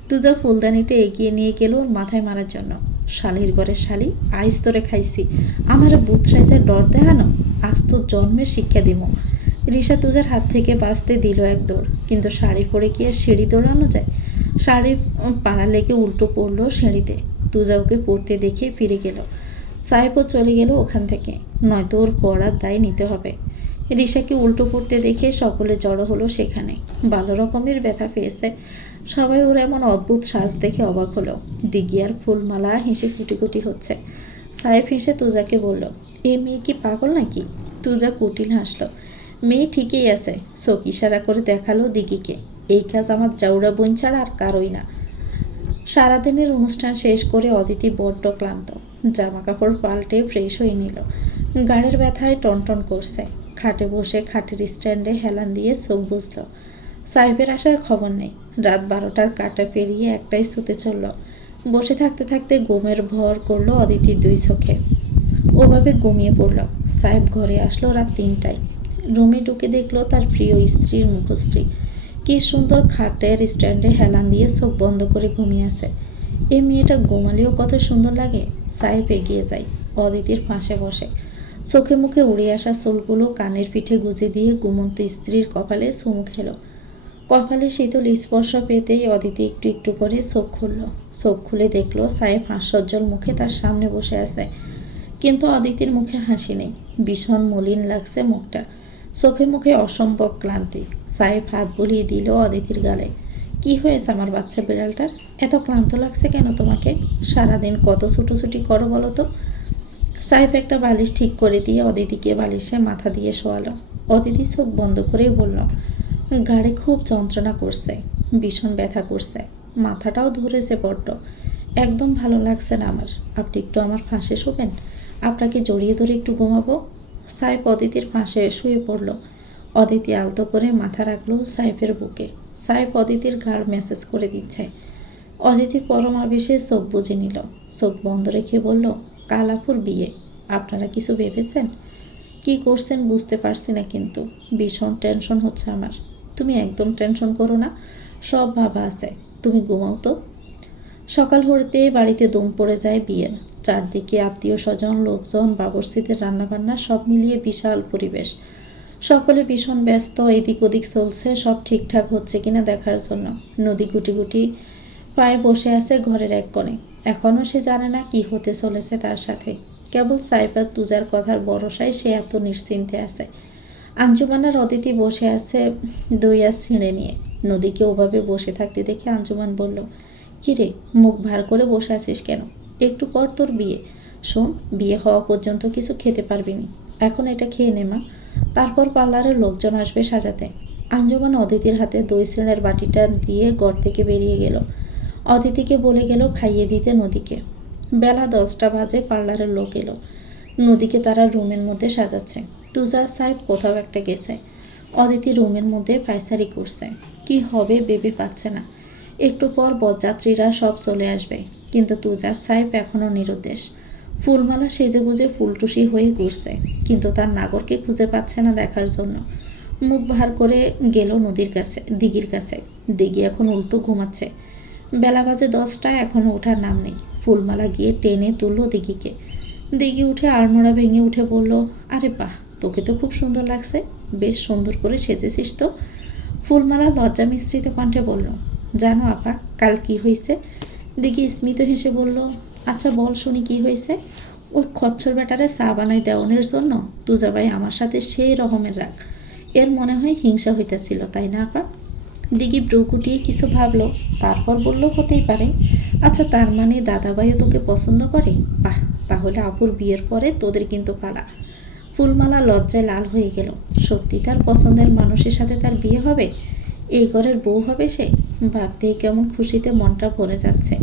তুজা ফুলদানিটা এগিয়ে নিয়ে গেল ওর মাথায় মারার জন্য। শালির ঘরের শালি, আইস তোরে খাইছি, আমার বুথ সাইজের ডর দেখানো, আজ তো জন্মের শিক্ষা দিব। রিসা তুজার হাত থেকে বাঁচতে দিল এক দৌড়, কিন্তু শাড়ি পরে কি আর সিঁড়ি দৌড়ানো যায়? শাড়ি পাড়া লেগে উল্টো পড়লো সিঁড়িতে। তুজা ওকে পড়তে দেখে ফিরে গেল। সাইফও চলে গেল ওখান থেকে, নয়তো ওর পড়ার দায় নিতে হবে। রিসাকে উল্টো পড়তে দেখে সকলে জড়ো হলো সেখানে। ভালো রকমের ব্যথা পেয়েছে সবাই। ওর এমন অদ্ভুত সাজ দেখে অবাক হলো। দিঘি আর ফুলমালা হেসে কুটিকুটি হচ্ছে। সাইফ হেসে তুজাকে বলল, এ মেয়ে কি পাগল নাকি? তুজা কুটিল হাসলো। মেয়ে ঠিকই আছে, চোখ ইশারা করে দেখালো দিঘিকে। এই কাজ আমার জাউরা বোন ছাড়া আর কারোই না। সারাদিনের অনুষ্ঠান শেষ করে অদিতি বড্ড ক্লান্ত। জামা কাপড় পাল্টে ফ্রেশ হয়ে নিল। গাড়ির ব্যথায় টনটন করছে। খাটে বসে খাটের স্ট্যান্ডে হেলান দিয়ে চোখ বুঝল। সাইফের আসার খবর নেই। রাত 12টার কাঁটা পেরিয়ে একটাই শুতে চলল। বসে থাকতে থাকতে ঘুমের ভর করলো অদিতির দুই চোখে। ওভাবে ঘুমিয়ে পড়ল। সাইফ ঘরে আসলো রাত 3টায়। রুমে ঢুকে দেখলো তার প্রিয় স্ত্রীর মুখশ্রী। কি সুন্দর খাটের স্ট্যান্ডে হেলান দিয়ে চোখ বন্ধ করে ঘুমিয়ে আছে। এই মেয়েটা ঘুমালেও কত সুন্দর লাগে। সাইফ এগিয়ে যায়, অদিতির পাশে বসে। চোখে মুখে উড়ে আসা চুলগুলো কানের পিঠে গুজে দিয়ে ঘুমন্ত স্ত্রীর কপালে চুমু খেল। কপালে শীতল স্পর্শ পেতেই অদিতি একটু একটু করে চোখ খুলল। চোখ খুলে দেখলো সাইফ হাস্যোজ্জ্বল মুখে তার সামনে বসে আছে, কিন্তু অদিতির মুখে হাসি নেই। ভীষণ মলিন লাগছে মুখটা। চোখে মুখে অসম্ভব ক্লান্তি। সাইফ হাত বুলিয়ে দিল অদিতির গালে। কি হয়েছে আমার বাচ্চা বিড়ালটার? এত ক্লান্ত লাগছে কেন তোমাকে? সারাদিন কত ছুটোছুটি করো বলো তো? সাইফ একটা বালিশ ঠিক করে দিয়ে অদিতিকে বালিশে মাথা দিয়ে শোয়ালো। অদিতি চোখ বন্ধ করেই বলল, ঘাড়ে খুব যন্ত্রণা করছে, ভীষণ ব্যথা করছে, মাথাটাও ধরেছে বড্ড। একদম ভালো লাগছে না আমার। আপনি একটু আমার পাশে শোবেন? আপনাকে জড়িয়ে ধরে একটু ঘুমাবো। সাইফ অদিতির পাশে শুয়ে পড়ল। অদিতি আলতো করে মাথা রাখলো সাইফের বুকে। সাইফ অদিতির ঘাড় ম্যাসেজ করে দিচ্ছে। অদিতি পরম আবেশে চোখ বুজে নিল। চোখ বন্ধ রেখে বলল, কালাপুর বিয়ে, আপনারা কিছু ভেবেছেন? কি করছেন বুঝতে পারছি না, কিন্তু ভীষণ টেনশন হচ্ছে আমার। তুমি একদম টেনশন করো না, সব ভাবা আছে, তুমি ঘুমাও তো। সকাল হতেই বাড়িতে দম পড়ে যায় বিয়ের। চারদিকে আত্মীয় স্বজন, লোকজন, বাবরসিদের রান্নাবান্না সব মিলিয়ে বিশাল পরিবেশ। সকলে ভীষণ ব্যস্ত, এদিক ওদিক চলছে, সব ঠিকঠাক হচ্ছে কিনা দেখার জন্য। নদী গুটি গুটি পায়ে বসে আছে ঘরের এক কোণে। এখনও সে জানে না কি হতে চলেছে তার সাথে। কেবল সাইফাত তুজার কথার ভরসায় সে এত নিশ্চিন্তে আছে। আঞ্জুমান আর অদিতি বসে আছে দুই হাত ছিঁড়ে নিয়ে। নদীকে ওভাবে বসে থাকতে দেখে আঞ্জুমান বলল, কিরে, মুখ ভার করে বসে আছিস কেন? একটু পর তোর বিয়ে। শোন, বিয়ে হওয়া পর্যন্ত কিছু খেতে পারবি নি, এখন এটা খেয়ে নে মা, তারপর পার্লারের লোকজন আসবে সাজাতে। আঞ্জুমান অদিতির হাতে দই সিঁড়ের বাটিটা দিয়ে ঘর থেকে বেরিয়ে গেল। অদিতিকে বলে গেল খাইয়ে দিতে নদীকে। বেলা 10টা বাজে, পার্লারের লোক এলো। নদীকে তারা রুমের মধ্যে সাজাচ্ছে। তুজা সাহেব কোথাও একটা গেছে। অদিতি রুমের মধ্যে পায়চারি করছে, কি হবে ভেবে পাচ্ছে না। একটু পর বরযাত্রীরা সব চলে আসবে, কিন্তু তুজা সাহেব এখনও নিরুদ্দেশ। ফুলমালা সেজেগুজে ফুলটুসি হয়ে ঘুরছে, কিন্তু তার নাগরকে খুঁজে পাচ্ছে না দেখার জন্য। মুখ ভার করে গেল নদীর কাছে, দিঘির কাছে। দিঘি এখন উল্টো ঘুমাচ্ছে। বেলা বাজে 10টা, এখনও ওঠার নাম নেই। ফুলমালা গিয়ে টেনে তুলল দিঘিকে। দিঘি উঠে আড়মোড়া ভেঙে উঠে বলল, আরে বাহ, তোকে তো খুব সুন্দর লাগছে, বেশ সুন্দর করে সেজেছিস তো। ফুলমালা লজ্জা মিশ্রিত কণ্ঠে বলল, জানো আপা, কাল কি হয়েছে? দিঘি স্মিত হেসে বলল, আচ্ছা বল শুনি কি হয়েছে। ওই খচ্চর ব্যাটারে চা বানাই দেওয়ানোর জন্য তুজাবাই আমার সাথে সেই রকমের রাগ। এর মনে হয় হিংসা হইতেছিল, তাই না আপা? দিঘি ব্রু কুটিয়ে কিছু ভাবলো, তারপর বলল, হতেই পারে। আচ্ছা, তার মানে দাদাভাইও তোকে পছন্দ করে? বাহ, তাহলে আপুর বিয়ের পরে তোদের কিন্তু পালা। ফুলমালা লজ্জায় লাল হয়ে গেল। সত্যি তার পছন্দের মানুষের সাথে তার বিয়ে হবে? এই ঘরের বউ হবে সে? ভাবতেই কেমন খুশিতে মনটা ভরে যাচ্ছে।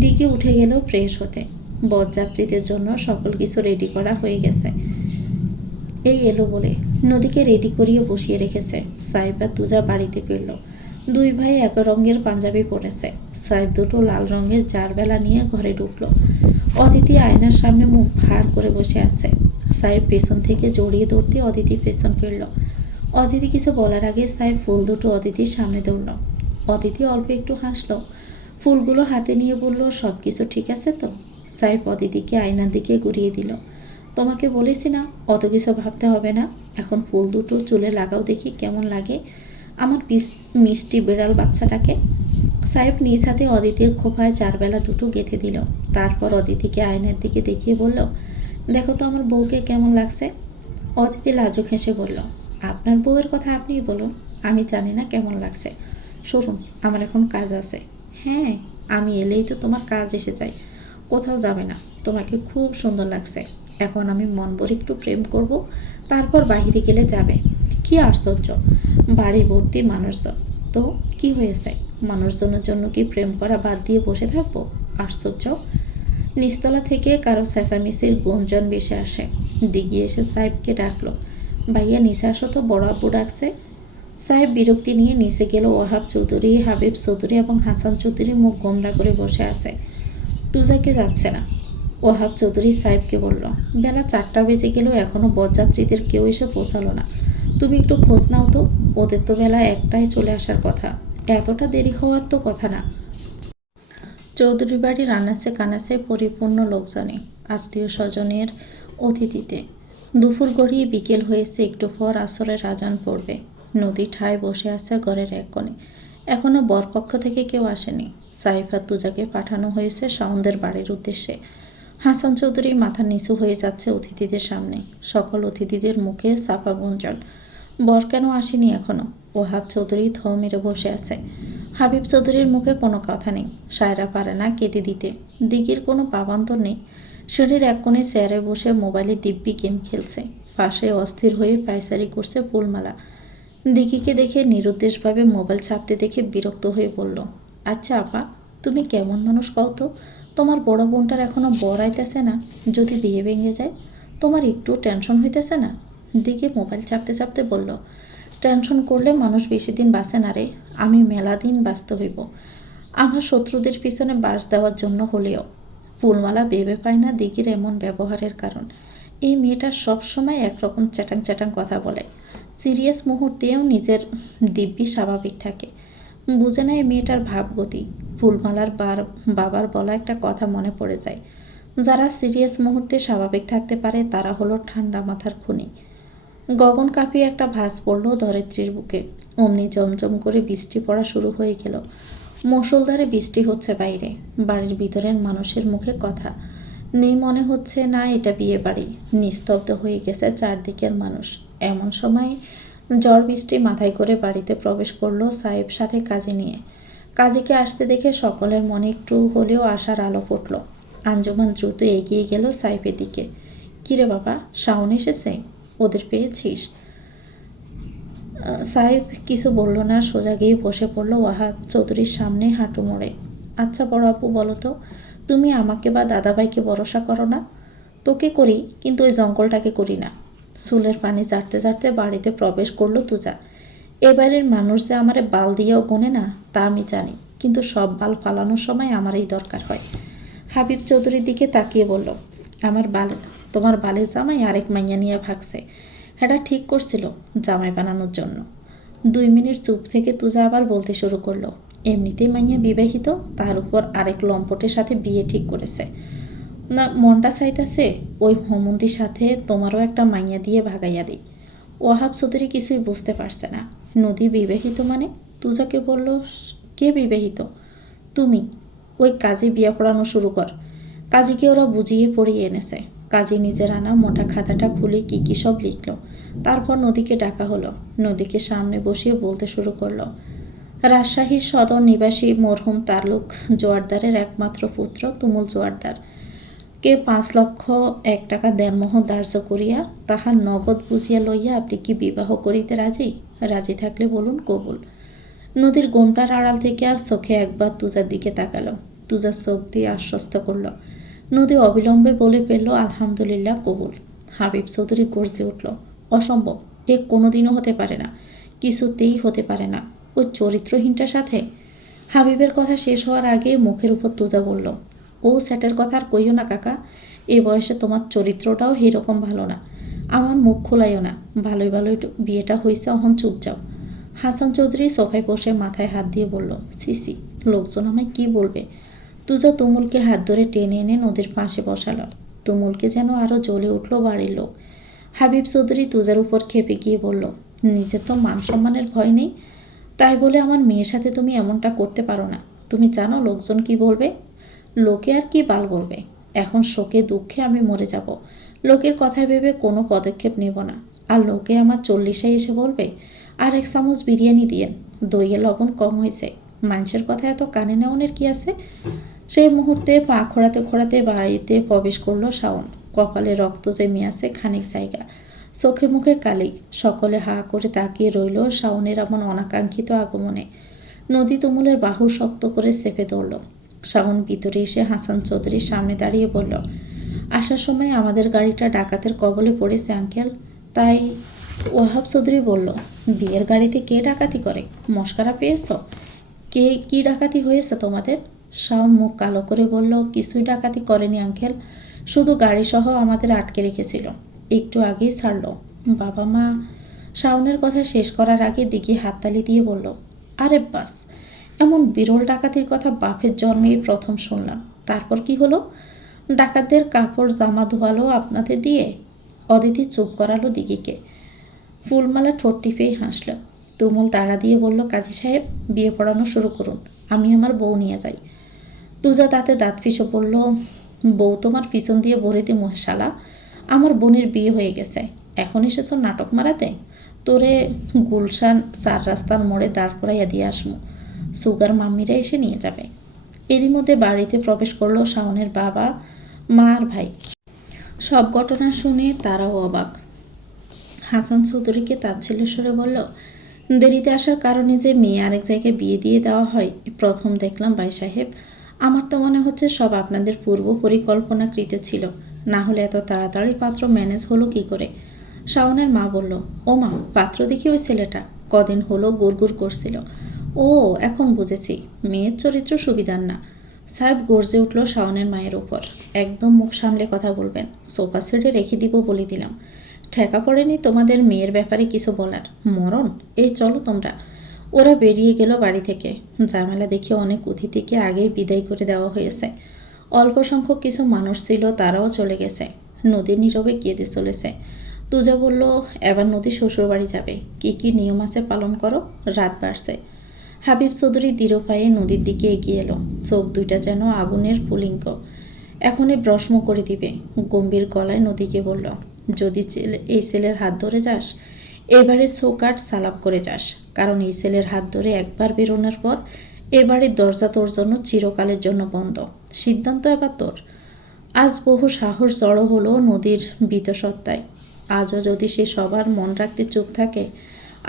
দিঘি উঠে গেল ফ্রেশ হতে। বরযাত্রীদের জন্য সকল কিছু রেডি করা হয়ে গেছে। এই এলো বলে নদীকে রেডি করিয়ে বসিয়ে রেখেছে। সাইফ আর তুজা বাড়িতে ফিরল। দুই ভাই এক রঙের পাঞ্জাবি পরেছে। সাইফ দুটো লাল রঙের জারবেলা নিয়ে ঘরে ঢুকলো। অদিতি আয়নার সামনে মুখ ভার করে বসে আছে। সাইফ পেছন থেকে জড়িয়ে ধরতে অদিতি পেছন ফিরল। অদিতি কিছু বলার আগে সাইফ ফুল দুটো অদিতির সামনে ধরল। অদিতি অল্প একটু হাসলো। ফুলগুলো হাতে নিয়ে বলল, সব কিছু ঠিক আছে তো? সাইফ অদিতিকে আয়নার দিকে ঘুরিয়ে দিল। তোমাকে বলেছি না, অত কিছু ভাবতে হবে না, এখন ফুল দুটো চুলে লাগাও দেখি কেমন লাগে আমার মিষ্টি বিড়াল বাচ্চাটাকে। সাহেব নিজ হাতে অদিতির খোপায় চারবেলা দুটো গেঁথে দিল। তারপর অদিতিকে আয়নার দিকে দেখিয়ে বলল, দেখো তো আমার বউকে কেমন লাগছে। অদিতি লাজুক হেসে বলল, আপনার বউয়ের কথা আপনিই বলুন, আমি জানি না কেমন লাগছে। সরুন, আমার এখন কাজ আছে। হ্যাঁ, আমি এলেই তো তোমার কাজ এসে যায়, কোথাও যাবে না, তোমাকে খুব সুন্দর লাগছে। এখন আমি মন ভরে একটু প্রেম করব, তারপর বাহিরে গেলে যাবে। কি আশ্চর্য, বাড়ি ভর্তি মানুষজন, তো কি হয়েছে? মানুষজনের জন্য কি প্রেম করা বাদ দিয়ে বসে থাকবো? আশ্চর্য। নিচতলা থেকে কারো চেঁচামেচির গুঞ্জন ভেসে আসে। দিঘি এসে সাহেবকে ডাকলো, ভাইয়া নিচে আসো তো, বড় আব্বু ডাকছে। সাহেব বিরক্তি নিয়ে নিচে গেল। ওয়াহাব চৌধুরী, হাবিব চৌধুরী এবং হাসান চৌধুরী মুখ গোমরা করে বসে আছে। তুজাকে যাচ্ছে না। ওয়াহাব চৌধুরী সাহেবকে বলল, বেলা 4টা বেজে গেলেও এখনও বরযাত্রীদের কেউ এসে পৌঁছালো না, তুমি একটু খোঁজ নাও তো, ওদের তো বেলা 1টায় চলে আসার কথা, এতটা দেরি হওয়ার তো কথা না। চৌধুরী বাড়ির আনাচে কানাচে পরিপূর্ণ লোকজনে, আত্মীয় স্বজনের অতিথিতে। দুপুর গড়িয়ে বিকেল হয়েছে, একটু পর আসরের আজান পড়বে। নদী ঠায় বসে আছে ঘরের এক কোণে। এখনও বরপক্ষ থেকে কেউ আসেনি। সাইফ আর তুজাকে পাঠানো হয়েছে শাওনদের বাড়ির উদ্দেশ্যে। হাসান চৌধুরী মাথা নিচু হয়ে যাচ্ছে অতিথিদের সামনে। সকল অতিথিদের মুখে চাপা গুঞ্জন, বর কেন আসেনি এখনো? ওয়াহাব চৌধুরী থ মেরে বসে আছে। হাবিব চৌধুরীর মুখে কোনো কথা নেই। সায়রা পারে না কেঁদে দিতে। দিঘির কোনো পাবান্তর নেই। সিঁড়ির এক কোণে চেয়ারে বসে মোবাইলে দিব্যি গেম খেলছে। পাশে অস্থির হয়ে পায়চারি করছে ফুলমালা। দিঘিকে দেখে নিরুদ্দেশভাবে মোবাইল চাপতে দেখে বিরক্ত হয়ে বলল, আচ্ছা আপা, তুমি কেমন মানুষ কও তো? তোমার বড় বোনটার এখনও বর আইতেছে না, যদি বিয়ে ভেঙে যায় তোমার একটু টেনশন হইতেছে না? দিঘি মোবাইল চাপতে চাপতে বলল, টেনশন করলে মানুষ বেশি দিন বাঁচে না রে, আমি মেলা দিন বাঁচতে হইব, আমার শত্রুদের পিছনে বাস দেওয়ার জন্য হলেও। ফুলমালা ভেবে পায় না দিঘির এমন ব্যবহারের কারণ। এই মেয়েটা সবসময় একরকম চ্যাটাং চ্যাটাং কথা বলে। সিরিয়াস মুহূর্তেও নিজের দিব্যি স্বাভাবিক থাকে। বুঝে না এই মেয়েটার ভাবগতি। ফুলমালার বাবার বলা একটা কথা মনে পড়ে যায়, যারা সিরিয়াস মুহূর্তে স্বাভাবিক থাকতে পারে তারা হলো ঠান্ডা মাথার খুনি। গগন কাঁপিয়ে একটা ভাঁজ পড়ল ধরিত্রীর বুকে। অমনি জমজম করে বৃষ্টি পড়া শুরু হয়ে গেল। মুষলধারে বৃষ্টি হচ্ছে বাইরে। বাড়ির ভিতরের মানুষের মুখে কথা নেই, মনে হচ্ছে না এটা বিয়ে বাড়ি। নিস্তব্ধ হয়ে গেছে চারদিকের মানুষ। এমন সময় ঝড় বৃষ্টি মাথায় করে বাড়িতে প্রবেশ করলো সাহেব সাথে কাজী নিয়ে। কাজীকে আসতে দেখে সকলের মনে একটু হলেও আশার আলো ফুটল। আঞ্জুমান দ্রুত এগিয়ে গেল সাহেবের দিকে। কিরে বাবা, শাওন এসেছে? ওদের পেয়েছিস? সাহেব কিছু বলল না, সোজা গিয়ে বসে পড়ল ওয়াহাব চৌধুরীর সামনে হাঁটু মোড়ে। আচ্ছা বড় আপু, বলো তো, তুমি আমাকে বা দাদাভাইকে ভরসা করো না? তোকে করি, কিন্তু ওই জঙ্গলটাকে করি না। চুলের পানি ঝাড়তে ঝাড়তে বাড়িতে প্রবেশ করলো তুজা। এবারের মানুষ যে আমারে বাল দিয়েও গোনে না তা আমি জানি, কিন্তু সব বাল ফালানোর সময় আমারই দরকার হয়। হাবিব চৌধুরীর দিকে তাকিয়ে বলল, তোমার বালের জামাই আরেক মাইয়া নিয়ে ভাগছে। এটা ঠিক করছিল জামাই বানানোর জন্য। 2 মিনিট চুপ থেকে তুজা আবার বলতে শুরু করলো, এমনিতেই মাইয়া বিবাহিত, তার উপর আরেক লম্পটের সাথে বিয়ে ঠিক করেছে না। মনটা চাইতেছে ওই হোমন্দির সাথে তোমারও একটা মাইয়া দিয়ে ভাগাইয়া দিই। ওয়াহাব চৌধুরী কিছুই বুঝতে পারছে না। নদী বিবাহিত মানে? তুজাকে বলল, কে বিবাহিত? তুমি। ওই কাজী বিয়া পড়ানো শুরু কর। কাজীকে ওরা বুঝিয়ে পড়িয়ে এনেছে। কাজী নিজের আনা মোটা খাতাটা খুলে কি কি সব লিখল। তারপর নদীকে ডাকা হলো। নদীকে সামনে বসিয়ে বলতে শুরু করলো, রাজশাহীর সদর নিবাসী মরহুম তালুক জোয়ারদারের একমাত্র পুত্র তুমুল জোয়ারদার কে 5,01,000 টাকা দেনমোহর ধার্য করিয়া তাহার নগদ বুঝিয়া লইয়া আপনি কি বিবাহ করিতে রাজি? রাজি থাকলে বলুন কবুল। নদীর গোমটার আড়াল থেকে চোখে একবার তুজার দিকে তাকালো। তুজার চোখ দিয়ে আশ্বস্ত করল। নদী অবিলম্বে বলে ফেলল, আলহামদুলিল্লাহ, কবুল। হাবিব চৌধুরী গর্জে উঠল, অসম্ভব, এ কোনোদিনও হতে পারে না, কিছুতেই হতে পারে না। ওই চরিত্রহীনটার সাথে? হাবিবের কথা শেষ হওয়ার আগে মুখের উপর তুজা বলল, ও সেটের কথা আর কইও না কাকা, এ বয়সে তোমার চরিত্রটাও এরকম ভালো না। আমার মুখ খোলাইও না, ভালোই ভালোই বিয়েটা হয়েছে, অহন চুপ যাও। হাসান চৌধুরী সোফায় বসে মাথায় হাত দিয়ে বলল, সিসি, লোকজন আমায় কি বলবে? তুজা তুমুলকে হাত ধরে টেনে এনে নদীর পাশে বসালো। তুমুলকে যেন আরও জ্বলে উঠল বাড়ির লোক। হাবিব চৌধুরী তুজার উপর খেপে গিয়ে বলল, নিজের তো মান সম্মানের ভয় নেই, তাই বলে আমার মেয়ের সাথে তুমি এমনটা করতে পারো না। তুমি জানো লোকজন কি বলবে? লোকে আর কি বাল বলবে? এখন শোকে দুঃখে আমি মরে যাব। লোকের কথা ভেবে কোনো পদক্ষেপ নেব না। আর লোকে আমার 40-এ এসে বলবে, আর 1 চামচ বিরিয়ানি দিয়েন, দইয়ে লবণ কম হয়েছে। মানুষের কথা এত কানে নেওয়ানের কি আছে? সেই মুহূর্তে পা খোঁড়াতে খোঁড়াতে বাড়িতে প্রবেশ করলো শাওন। কপালে রক্ত জমে আছে খানিক জায়গা, চোখে মুখে কালি। সকলে হা করে তাকিয়ে রইল শাওনের এমন অনাকাঙ্ক্ষিত আগমনে। নদী তুমুলের বাহু শক্ত করে চেপে ধরল। শাওন ভিতরে এসে হাসান চৌধুরীর সামনে দাঁড়িয়ে বলল, আসার সময় আমাদের গাড়িটা ডাকাতের কবলে পড়েছে আঙ্কেল, তাই। ওয়াহাব চৌধুরী বলল, বিয়ের গাড়িতে কে ডাকাতি করে? মস্কারা পেয়েছ? কে কি ডাকাতি হয়েছে তোমাদের? শাওন মুখ কালো করে বলল, কিছুই ডাকাতি করেনি আঙ্কেল, শুধু গাড়িসহ আমাদের আটকে রেখেছিল, একটু আগেই ছাড়ল। বাবা মা? শাওনের কথা শেষ করার আগে দিকে হাততালি দিয়ে বলল, আরে বাস, এমন বিরল ডাকাতির কথা বাপের জন্মেই প্রথম শুনলাম। তারপর কি হলো? ডাকাতদের কাপড় জামা ধোয়ালো আপনাদের দিয়ে? অদিতি চুপ করালো দিঘিকে। ফুলমালা ঠোঁট টিপেই হাসল। তুমুল তাড়া দিয়ে বলল, কাজী সাহেব, বিয়ে পড়ানো শুরু করুন, আমি আমার বউ নিয়ে যাই। তুজা তাতে দাঁত পিছু পড়ল, বউ তোমার পিছন দিয়ে ভরিতে মহাশালা, আমার বোনের বিয়ে হয়ে গেছে, এখন এসেছ নাটক মারাতে? তোরে গুলশান 4 রাস্তার মোড়ে দাঁড় করাইয়া দিয়ে আসমু, সুগার মাম্মিরা এসে নিয়ে যাবে। এরই মধ্যে বাড়িতে প্রবেশ করলো শাওনের বাবা, মা আর ভাই। সব ঘটনা শুনে তারাও অবাক। হাসান চৌধুরীকে তাচ্ছিল্য স্বরে বলল, দেরিতে আসার কারণে যে মেয়ে আরেক জায়গায় বিয়ে দিয়ে দেওয়া হয় প্রথম দেখলাম ভাই সাহেব। আমার তো মনে হচ্ছে সব আপনাদের পূর্ব পরিকল্পনাকৃত ছিল, না হলে এত তাড়াতাড়ি পাত্র ম্যানেজ হলো কি করে? শাওনের মা বলল, ও মা, পাত্র দেখি ওই ছেলেটা কদিন হলো গুড়গুড় করছিল। ও, এখন বুঝেছি, মেয়ের চরিত্র সুবিধার না। সাহেব গর্জে উঠল শাওনের মায়ের ওপর, একদম মুখ সামলে কথা বলবেন, সোফা সেটে রেখে দিব বলে দিলাম। ঠেকা পড়েনি তোমাদের মেয়ের ব্যাপারে কিছু বলার? মরণ! এই চলো তোমরা। ওরা বেরিয়ে গেল বাড়ি থেকে। ঝামেলা দেখে অনেক অতিথিকে আগেই বিদায় করে দেওয়া হয়েছে। অল্প সংখ্যক কিছু মানুষ ছিল, তারাও চলে গেছে। নদী নীরবে কেঁদে চলেছে। তুজা বলল, এবার নদী শ্বশুরবাড়ি যাবে। কি কি নিয়ম আছে পালন করো। রাত বাড়ছে। হাবিব চৌধুরী দৃঢ় পায়ে নদীর দিকে এগিয়ে এলো। চোখ দুইটা যেন আগুনের পুলিঙ্গ। এখনই ব্রশ্ম করে দিবে। গম্ভীর গলায় নদীকে বলল, যদি এই ছেলের হাত ধরে যাস, এবারে চৌকাট সালাপ করে যাস। কারণ এই ছেলের হাত ধরে একবার বেরোনোর পর এবারের দরজা তোর জন্য চিরকালের জন্য বন্ধ। সিদ্ধান্ত এবার তোর। আজ বহু সাহস জড়ো হলো নদীর বীতসত্তায়। আজও যদি সে সবার মন রাখতে চুপ থাকে,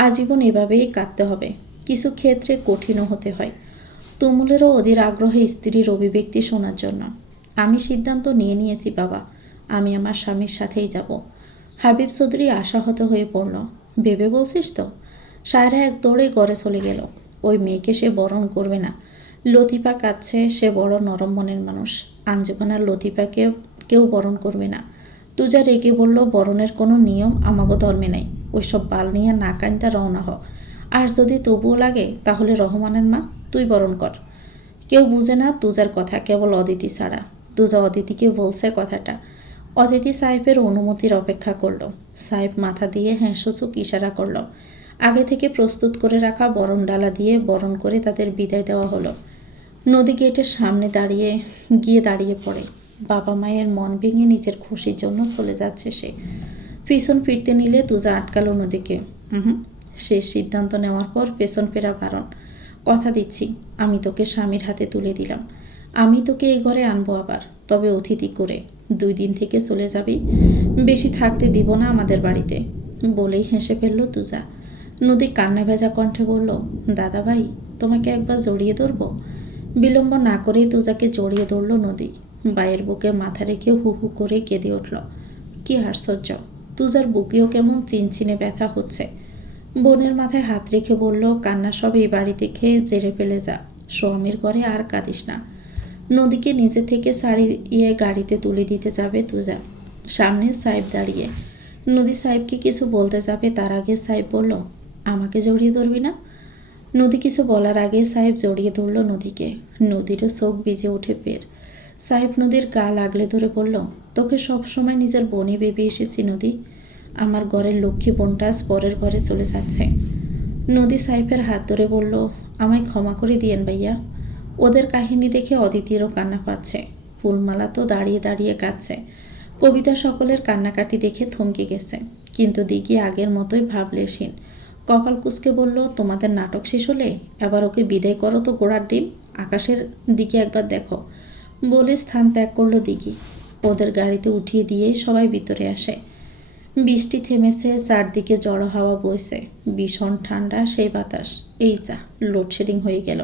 আজীবন এভাবেই কাটতে হবে। কিছু ক্ষেত্রে কঠিনও হতে হয়। তুমুলেরও অধীর আগ্রহে স্ত্রীর অভিব্যক্তি শোনার জন্য। আমি সিদ্ধান্ত নিয়ে নিয়েছি বাবা, আমি আমার স্বামীর সাথেই যাব। হাবিব চৌধুরী আশাহত হয়ে পড়ল। ভেবে বলছিস তো? সায়রা এক দৌড়ে ঘরে চলে গেল। ওই মেয়েকে সে বরণ করবে না। লতিফা কাঁদছে, সে বড় নরম মনের মানুষ। আঞ্জুমানার লতিফাকে কেউ বরণ করবে না। তুজা রেগে বলল, বরণের কোনো নিয়ম আমাগো ধর্মে নাই। ওইসব বাল নিয়ে না কাইন্দা রওনা হ। আর যদি তবুও লাগে, তাহলে রহমানের মা তুই বরণ কর। কেউ বুঝে না তুজার কথা, কেবল অদিতি ছাড়া। তুজা অদিতিকে বলছে কথাটা। অদিতি সাহেবের অনুমতির অপেক্ষা করল। সাহেব মাথা দিয়ে হ্যাঁসূচক ইশারা করল। আগে থেকে প্রস্তুত করে রাখা বরণ ডালা দিয়ে বরণ করে তাদের বিদায় দেওয়া হলো। নদী গেটের সামনে গিয়ে দাঁড়িয়ে পড়ে। বাবা মায়ের মন ভেঙে নিজের খুশির জন্য চলে যাচ্ছে সে। পিছন ফিরতে নিলে তুজা আটকালো নদীকে। শেষ সিদ্ধান্ত নেওয়ার পর পেছন ফেরা বারণ। কথা দিচ্ছি, আমি তোকে স্বামীর হাতে তুলে দিলাম। আমি তোকে এই ঘরে আনবো আবার, তবে অতিথি করে। 2 দিন থেকে চলে যাবি। বেশি থাকতে দিব না আমাদের বাড়িতে। বলেই হেসে ফেলল তুজা। নদী কান্না ভেজা কণ্ঠে বলল, দাদা ভাই, তোমাকে একবার জড়িয়ে ধরবো। বিলম্ব না করেই তুজাকে জড়িয়ে ধরল নদী। বায়ের বুকে মাথা রেখে হু হু করে কেঁদে উঠল। কি আশ্চর্য, তুজার বুকেও কেমন চিনচিনে ব্যথা হচ্ছে। বোনের মাথায় হাত রেখে বলল, কান্না সব এই বাড়ি থেকে জেরে ফেলে যা। স্বামীর ঘরে আর কাঁদিস না। নদীকে নিজে থেকে ছাড়িয়ে গাড়িতে তুলে দিতে যাবে তুজা। সামনে সাহেব দাঁড়িয়ে। নদী সাহেবকে কিছু বলতে যাবে, তার আগে সাহেব বলল, আমাকে জড়িয়ে ধরবি না? নদী কিছু বলার আগে সাহেব জড়িয়ে ধরল নদীকে। নদীরও চোখ ভিজে ওঠে ফের। সাহেব নদীর গা লাগলে ধরে বলল, তোকে সবসময় নিজের বোনই ভেবে এসেছি নদী। আমার ঘরের লক্ষ্মী বোনটা আজ পরের ঘরে চলে যাচ্ছে। নদী সাহেবের হাত ধরে বলল, আমায় ক্ষমা করে দিয়েন ভাইয়া। ওদের কাহিনী দেখে অদিতিরও কান্না পাচ্ছে। ফুলমালা তো দাঁড়িয়ে দাঁড়িয়ে কাঁদছে। কবিতা সকলের কান্নাকাটি দেখে থমকে গেছে। কিন্তু দিঘি আগের মতোই ভাবলেশীন। কপাল কুঁচকে বলল, তোমাদের নাটক শেষ হলে এবার ওকে বিদায় করো তো গোড়ার ডিম। আকাশের দিকে একবার দেখো। বলে স্থান ত্যাগ করলো দিঘি। ওদের গাড়িতে উঠিয়ে দিয়ে সবাই ভিতরে আসে। বৃষ্টি থেমেছে, চারদিকে জড়ো হাওয়া বইছে। ভীষণ ঠান্ডা সেই বাতাস। এই যা, লোডশেডিং হয়ে গেল।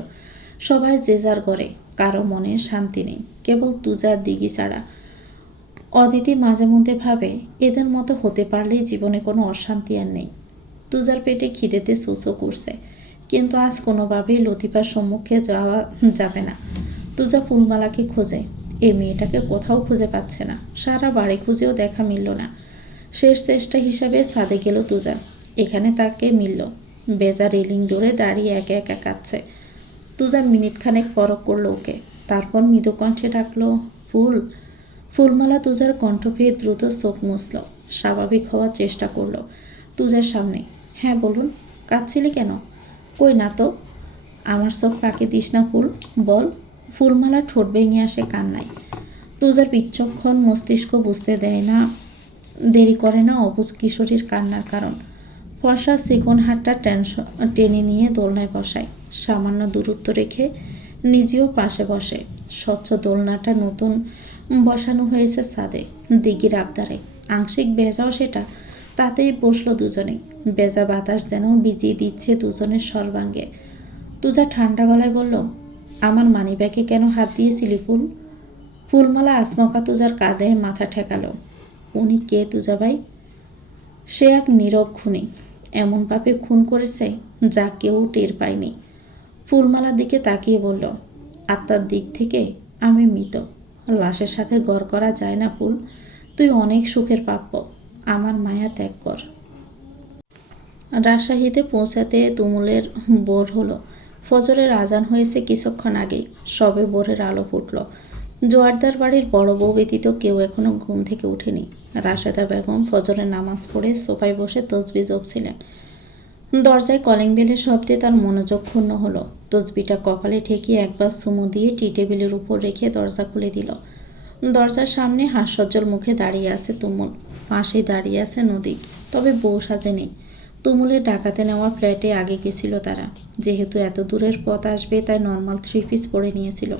সবাই যে যার ঘরে, কারো মনে শান্তি নেই, কেবল তুজা দিঘি ছাড়া। অদিতি মাঝে মধ্যে ভাবে, এদের মতো হতে পারলেই জীবনে কোনো অশান্তি আর নেই। তুজার পেটে খিদেতে সুসো করছে, কিন্তু আজ কোনোভাবেই লতিফার সম্মুখে যাওয়া যাবে না। তুজা ফুলমালাকে খোঁজে। এই মেয়েটাকে কোথাও খুঁজে পাচ্ছে না। সারা বাড়ি খুঁজেও দেখা মিলল না। শেষ চেষ্টা হিসাবে ছাদে গেল তুজা। এখানে তাকে মিলল। বেজা রেলিং ধরে দাঁড়িয়ে একা একা কাঁদছে। তুজা মিনিটখানেক পরখ করলো ওকে। তারপর মৃদু কণ্ঠে ডাকলো, ফুল। ফুলমালা তুজার কণ্ঠ পেয়ে দ্রুত চোখ মুছল। স্বাভাবিক হওয়ার চেষ্টা করলো। তুজার সামনে। হ্যাঁ বলুন, কাঁদছিলি কেন? কই না তো। আমার চোখ পাকে দিস না ফুল, বল। ফুলমালা ঠোঁট ভেঙে আসে কান্নায়। তুজার বিচক্ষণ মস্তিষ্ক বুঝতে দেরি করে না অবুঝ কিশোরীর কান্নার কারণ। ফর্সা চিকন হাতটা টেনে নিয়ে দোলনায় বসায়। সামান্য দূরত্ব রেখে নিজেও পাশে বসে। স্বচ্ছ দোলনাটা নতুন বসানো হয়েছে ছাদে, দিঘির আবদারে। আংশিক ভেজাও সেটা। তাতেই বসলো দুজনেই। ভেজা বাতাস যেন ভিজিয়ে দিচ্ছে দুজনের সর্বাঙ্গে। তুজা ঠান্ডা গলায় বলল, আমার মানিব্যাগে কেন হাত দিয়েছিলি ফুল? ফুলমালা আসমকা তুজার কাঁধে মাথা ঠেকালো। উনি কে তুজা ভাই? সে এক নীরব খুনি। এমন পাপে খুন করেছে যা কেউ টের পায়নি। ফুলমালার দিকে তাকিয়ে বলল, আত্মার দিক থেকে আমি মৃত। লাশের সাথে গড় করা যায় না ফুল। তুই অনেক সুখের প্রাপ্য। আমার মায়া ত্যাগ কর। রাজশাহীতে পৌঁছাতে তুমুলের ভোর হলো। ফজরের আজান হয়েছে কিছুক্ষণ আগেই। সবে ভোরের আলো ফুটল। জোয়ারদার বাড়ির বড় বউ ব্যতীত কেউ এখনো ঘুম থেকে ওঠেনি। রাশেদা বেগম ফজরের নামাজ পড়ে সোফায় বসে তসবি জপছিলেন। দরজায় কলিং বেলের শব্দে তার মনোযোগ ক্ষুণ্ণ হলো। তসবিটা কপালে ঠেকিয়ে একবার চুমু দিয়ে টি টেবিলের উপর রেখে দরজা খুলে দিল। দরজার সামনে হাস্যজ্জ্বল মুখে দাঁড়িয়ে আছে তুমুল। পাশেই দাঁড়িয়ে আছে নদী। তবে বউ সাজে নেই। তুমুলের ডাকাতে নেওয়া ফ্ল্যাটে আগে গেছিল তারা। যেহেতু এত দূরের পথ আসবে তাই নর্মাল 3 পিস পরে নিয়েছিল।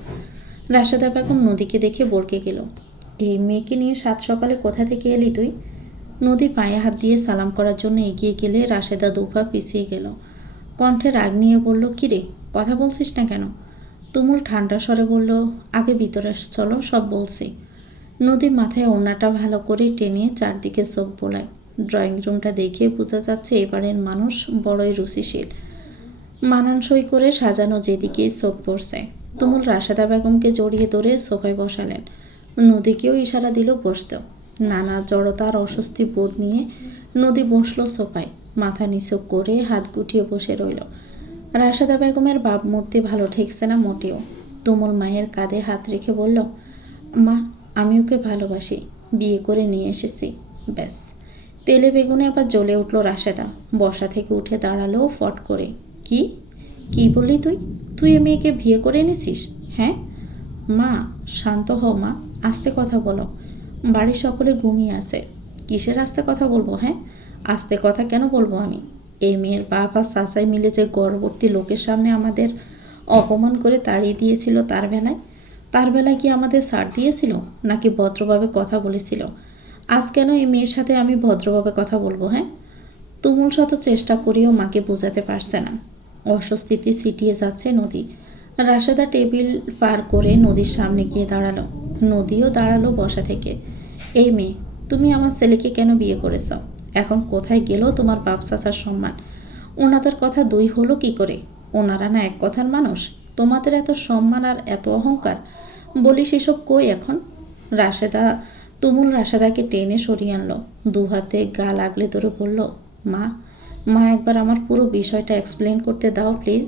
রাশেদা বেগম নদীকে দেখে বরকে গেল। এই মেয়েকে নিয়ে সাত সকালে কোথা থেকে এলি তুই? নদী পায়ে হাত দিয়ে সালাম করার জন্য এগিয়ে গেলে রাশেদা দুপা পিছিয়ে গেল। কণ্ঠে রাগ নিয়ে বলল, কিরে কথা বলছিস না কেন? তুমুল ঠান্ডা স্বরে বলল, আগে ভিতরে চলো, সব বলছি। নদী মাথায় ওড়নাটা ভালো করে টেনে চারদিকে চোখ বোলায়। ড্রয়িং রুমটা দেখে বোঝা যাচ্ছে এবারের মানুষ বড়ই রুচিশীল। মানানসই করে সাজানো যেদিকেই চোখ পড়ছে। তুমুল রাশেদা বেগমকে জড়িয়ে ধরে সোফায় বসালেন। নদীকেও ইশারা দিল বসতেও। নানা জড়তার অস্বস্তি বোধ নিয়ে নদী বসল সোফায়। মাথা নিচু করে হাত গুটিয়ে বসে রইল। রাশেদা বেগমের ভাবমূর্তি ভালো ঠেকছে না মোটেও। তুমুল মায়ের কাঁধে হাত রেখে বলল, মা আমি ওকে ভালোবাসি, বিয়ে করে নিয়ে এসেছি, ব্যাস। তেলে বেগুনে আবার জ্বলে উঠল রাশেদা। বসা থেকে উঠে দাঁড়ালো ফট করে। কি কি বললি তুই? তুই এ মেয়েকে বিয়ে করে এনেছিস? হ্যাঁ। মা শান্ত হও মা, আস্তে কথা বলো। বাড়ির সকলে ঘুমিয়ে আছে। কিসের আস্তে কথা বলবো? হ্যাঁ, আস্তে কথা কেন বলবো আমি? এই মেয়ের বাপ আর চাচাই মিলে যে গর্ভবতী লোকের সামনে আমাদের অপমান করে তাড়িয়ে দিয়েছিল, তার বেলায় কি আমাদের ছাড় দিয়েছিল নাকি ভদ্রভাবে কথা বলেছিল? আজ কেন এই মেয়ের সাথে আমি ভদ্রভাবে কথা বলবো? হ্যাঁ। তুমুল শত চেষ্টা করেও মাকে বোঝাতে পারছে না। অস্বস্তিতে ছিটিয়ে যাচ্ছে নদী। রাশেদা টেবিল পার করে নদীর সামনে গিয়ে দাঁড়ালো। নদীও দাঁড়ালো বসা থেকে। এই মেয়ে, তুমি আমার ছেলেকে কেন বিয়ে করেছ? এখন কোথায় গেল তোমার বাপ চাচার সম্মান? ওনাদের কথা দুই হলো কি করে? ওনারা না এক কথার মানুষ? তোমাদের এত সম্মান আর এত অহংকার, বলি সেসব কই এখন? তুমুল রাশেদাকে টেনে সরিয়ে আনলো। দু হাতে গা লাগলে ধরে বলল, মা একবার আমার পুরো বিষয়টা এক্সপ্লেন করতে দাও প্লিজ।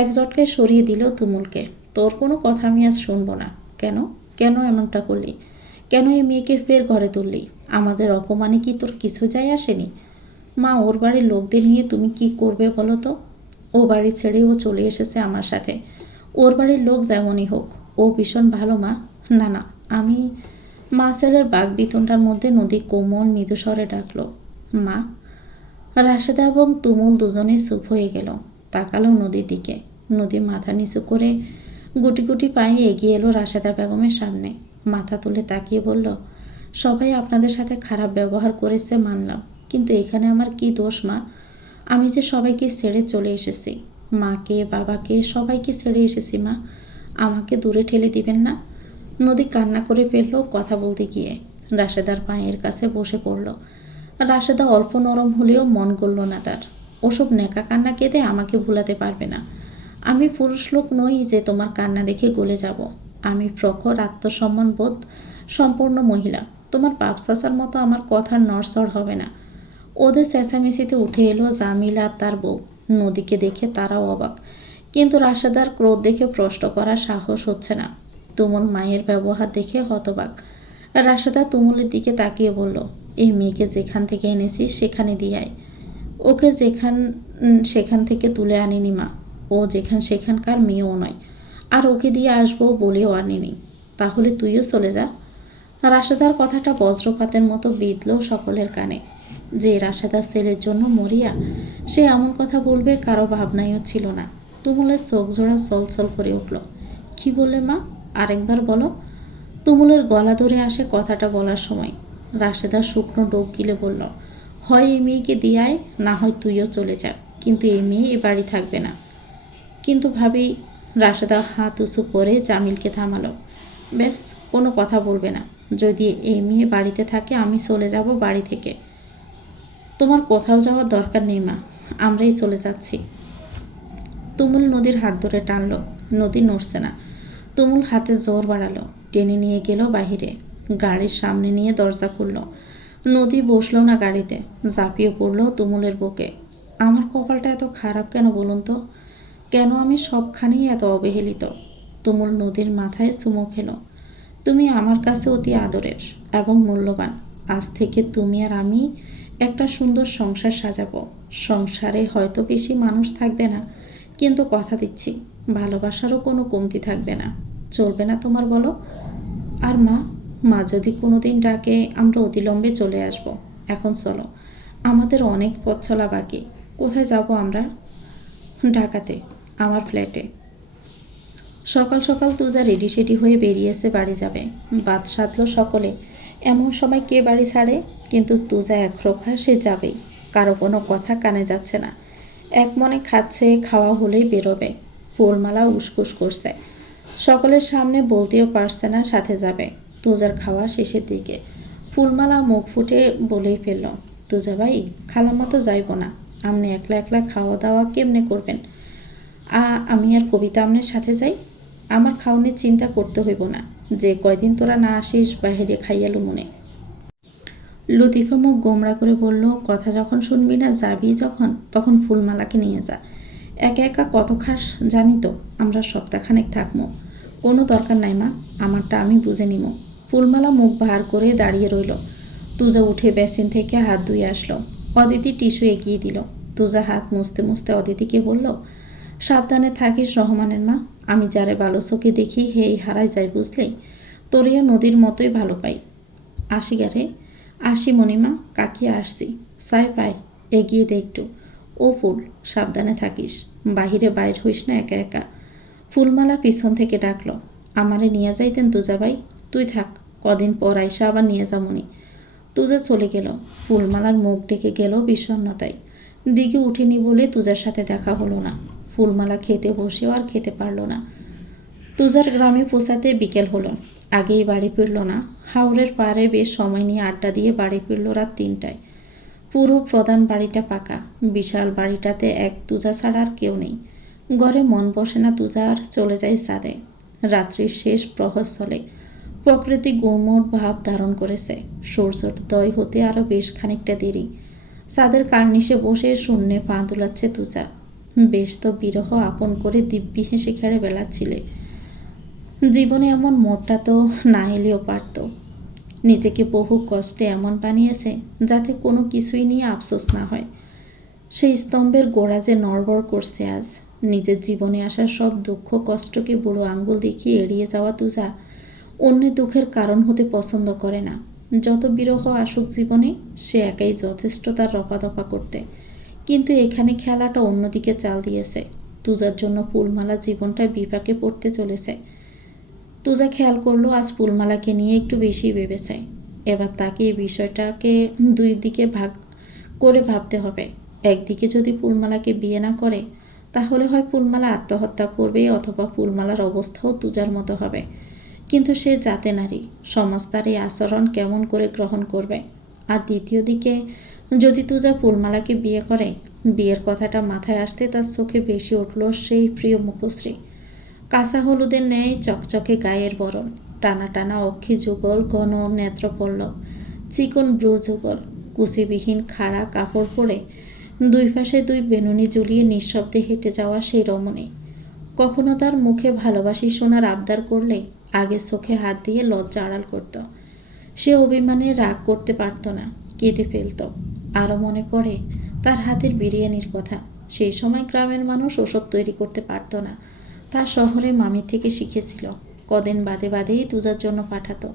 এক ঝটকায় সরিয়ে দিল তুমুলকে। তোর কোনো কথা আমি আজ শুনবো না। কেন কেন এমনটা করলি? কেন এই মেয়েকে ফের ঘরে তুললি? আমাদের অপমানে কি তোর কিছু যায় আসেনি? মা, ওর বাড়ির লোকদের নিয়ে তুমি কি করবে বলো তো? ও বাড়ি ছেড়ে ও চলে এসেছে আমার সাথে। ওর বাড়ির লোক যেমনই হোক, ও ভীষণ ভালো মা। না আমি। মা ছেলের বাঘ বিতনটার মধ্যে নদী কোমল মৃদু স্বরে ডাকল, মা। রাশেদা এবং তুমুল দুজনেই চুপ হয়ে গেল। তাকালো নদীর দিকে। নদী মাথা নিচু করে গুটি গুটি পায়ে এগিয়ে এলো রাশেদা বেগমের সামনে। মাথা তুলে তাকিয়ে বলল, সবাই আপনাদের সাথে খারাপ ব্যবহার করেছে মানলাম, কিন্তু এখানে আমার কি দোষ মা? আমি যে সবাইকে ছেড়ে চলে এসেছি, মাকে বাবাকে সবাইকে ছেড়ে এসেছি মা। আমাকে দূরে ঠেলে দিবেন না। নদী কান্না করে ফেলল কথা বলতে গিয়ে। রাশেদার পায়ের কাছে বসে পড়ল। রাশেদা অল্প নরম হলেও মন গলল না তার। ওসব নেকা কান্না কেঁদে আমাকে ভুলাতে পারবে না। আমি পুরুষ লোক নই যে তোমার কান্না দেখে গলে যাব। আমি প্রখর আত্মসম্মান বোধ সম্পূর্ণ মহিলা। তোমার বাপ চাচার মতো আমার কথার নড়চড় হবে না। ওদের চেঁচামেচিতে উঠে এলো জামিলা আর তার বউ। নদীকে দেখে তারাও অবাক, কিন্তু রাশেদার ক্রোধ দেখে প্রশ্ন করার সাহস হচ্ছে না। তুমুল মায়ের ব্যবহার দেখে হতবাক। রাশেদা তুমুলের দিকে তাকিয়ে বলল, এই মেয়েকে যেখান থেকে এনেছিস সেখানে দিয়ে আয়। ওকে সেখান থেকে তুলে আনিনি মা। ও সেখানকার মেয়েও নয়, আর ওকে দিয়ে আসবো বলেও আনিনি। তাহলে তুইও চলে যা। রাশেদার কথাটা বজ্রপাতের মতো বিঁধল সকলের কানে। যে রাশেদার ছেলের জন্য মরিয়া, সে এমন কথা বলবে কারো ভাবনাইও ছিল না। তুমুলের চোখ জোড়া ছলছল করে উঠল। কি বললে মা? আরেকবার বলো। তুমুলের গলা ধরে আসে কথাটা বলার সময়। রাশেদা শুকনো ডোক গিলে বলল, হয় এই মেয়েকে দিয়ে আয়, না হয় তুইও চলে যা, কিন্তু এই মেয়ে এ বাড়ি থাকবে না। কিন্তু ভাবি। রাশেদা হাত উঁচু করে জামিলকে থামালো। ব্যাস, কোনো কথা বলবে না। যদি এই মেয়ে বাড়িতে থাকে আমি চলে যাব বাড়ি থেকে। তোমার কোথাও যাওয়ার দরকার নেই মা, আমরাই চলে যাচ্ছি। তুমুল নদীর হাত ধরে টানল। নদী নড়ছে না। তুমুল হাতে জোর বাড়ালো, টেনে নিয়ে গেল বাহিরে। গাড়ির সামনে নিয়ে দরজা খুলল। নদী বসলো না গাড়িতে, ঝাঁপিয়ে পড়লো তুমুলের বুকে। আমার কপালটা এত খারাপ কেন বলুন তো? কেন আমি সবখানেই এত অবহেলিত? তুমুল নদীর মাথায় চুমু খেলো। তুমি আমার কাছে অতি আদরের এবং মূল্যবান। আজ থেকে তুমি আর আমি একটা সুন্দর সংসার সাজাবো। সংসারে হয়তো বেশি মানুষ থাকবে না, কিন্তু কথা দিচ্ছি ভালোবাসারও কোনো কমতি থাকবে না। চলবে না তোমার বলো? আর মা, মা যদি কোনো দিন ডাকে আমরা অতিলম্বে চলে আসব। এখন চলো, আমাদের অনেক পথ চলা বাকি। কোথায় যাব আমরা? ঢাকাতে, আমার ফ্ল্যাটে। সকাল সকাল তুজা রেডি সেডি হয়ে বেরিয়েছে বাড়ি যাবে। বাদ সাধল সকলে। এমন সময় কে বাড়ি ছাড়ে? কিন্তু তুজা একরোখা, সে যাবেই। কারো কোনো কথা কানে যাচ্ছে না। এক মনে খাচ্ছে, খাওয়া হলেই বেরোবে। ফুলমালা উসকুস করছে, সকলের সামনে বলতেও পারছে না সাথে যাবে। তুজার খাওয়া শেষের দিকে ফুলমালা মুখ ফুটে বলেই ফেলল, তুজা ভাই, খালাম্মা তো যাইব না। আপনি একলা একলা খাওয়া দাওয়া কেমনে করবেন? আমি আর কবিতা আমনের সাথে যাই। আমার খাওয়ানোর চিন্তা করতে হইব না। যে কয়দিন তোরা না আসিস বাহিরে খাইয়ালু মনে। লতিফা মুখ গোমড়া করে বলল, কথা যখন শুনবি না, যাবি যখন, তখন ফুলমালাকে নিয়ে যা। একা একা কত খাস জানি তো, আমরা সপ্তাহখানেক থাকবো। কোনো দরকার নাই মা, আমারটা আমি বুঝে নিব। ফুলমালা মুখ ভার করে দাঁড়িয়ে রইল। তুজা উঠে বেসিন থেকে হাত ধুয়ে আসলো। অদিতি টিস্যু এগিয়ে দিল। তুজা হাত মুছতে মুছতে অদিতিকে বলল, সাবধানে থাকিস রহমানের মা। আমি যারে ভালো চোখে দেখি হেই হারাই যাই, বুঝলেই? তোরিয়া নদীর মতোই ভালো পাই। আসি গারে। আসি মণিমা, কাকি আসছি। সাই পাই, এগিয়ে দে একটু। ও ফুল, সাবধানে থাকিস, বাহিরে বাইর হইস না একা একা। ফুলমালা পিছন থেকে ডাকলো, আমারে নিয়ে যাইতেন তুজাবাই? তুই থাক, কদিন পর আইসা আবার নিয়ে যামনি। তুজা চলে গেল। ফুলমালার মুখ ডেকে গেল বিষণ্ণতায়। দিকে উঠেনি বলে তুজার সাথে দেখা হলো না। ফুলমালা খেতে বসেও আর খেতে পারল না। তুজার গ্রামে পৌঁছাতে বিকেল হলো। আগেই বাড়ি ফিরল না। হাওরের পাড়ে বেশ সময় নিয়ে আড্ডা দিয়ে বাড়ি ফিরল রাত 3টায়। পুরো প্রধান বাড়িটা পাকা। বিশাল বাড়িটাতে এক তুজা ছাড়া আর কেউ নেই। ঘরে মন বসে না তুজার, চলে যায় ছাদে। রাত্রির শেষ প্রহর চলে। প্রকৃতি গুমোট ভাব ধারণ করেছে। সূর্যোদয় হতে আরও বেশ খানিকটা দেরি। ছাদের কার্নিশে বসে শূন্যে পা দুলাচ্ছে তুজা। বেশ তো বিরহ আপন করে দিব্যি হেসে খেড়ে বেড়াচ্ছিলে। জীবনে এমন মোড়টা তো না এলেও পারত। নিজেকে বহু কষ্টে এমন বানিয়েছে যাতে কোনো কিছুই নিয়ে আফসোস না হয়। সেই স্তম্ভের গোড়া যে নড়বড় করছে আজ। নিজের জীবনে আসা সব দুঃখ কষ্টকে বুড়ো আঙ্গুল দেখিয়ে এড়িয়ে যাওয়া তুজা অন্যের দুঃখের কারণ হতে পছন্দ করে না। যত বিরহ আসুক জীবনে, সে একাই যথেষ্ট তার রফাদফা করতে। কিন্তু এখানে খেলাটা অন্যদিকে চাল দিয়েছে। তুজার জন্য ফুলমালা জীবনটা বিপাকে পড়তে চলেছে। তুজা খেয়াল করলো আজ ফুলমালাকে নিয়ে একটু বেশি ভেবেছে। এবার তাকে এই বিষয়টাকে দুই দিকে ভাগ করে ভাবতে হবে। একদিকে যদি ফুলমালাকে বিয়ে না করে, তাহলে হয় ফুলমালা আত্মহত্যা করবে, অথবা ফুলমালার অবস্থাও তুজার মতো হবে। কিন্তু সে জাতে নারী, সমাজ তার এই আচরণ কেমন করে গ্রহণ করবে? আর দ্বিতীয় দিকে যদি তুজা ফুলমালাকে বিয়ে করে, বিয়ের কথাটা মাথায় আসতে তার চোখে বেশি উঠল সেই প্রিয় মুখশ্রী। কাঁচা হলুদের ন্যায় চকচকে গায়ের বরণ, টানা টানা অক্ষি যুগল, ঘন নেত্রপল্লব, চিকন ব্রু যুগল, কুচিবিহীন খাড়া কাপড় পরে দুই পাশে দুই বেনুনি ঝুলিয়ে নিঃশব্দে হেঁটে যাওয়া সেই রমণী। কখনো তার মুখে ভালোবাসি শোনার আবদার করলে আগে চোখে হাত দিয়ে লজ্জা আড়াল করত। সে অভিমানে রাগ করতে পারত না, কেঁদে ফেলত। আরও মনে পড়ে তার হাতের বিরিয়ানির কথা। সেই সময় গ্রামের মানুষ ওসব তৈরি করতে পারত না। তা শহরে মামি থেকে শিখেছিল। কদিন বাদে বাদেই তুজার জন্য পাঠাতো।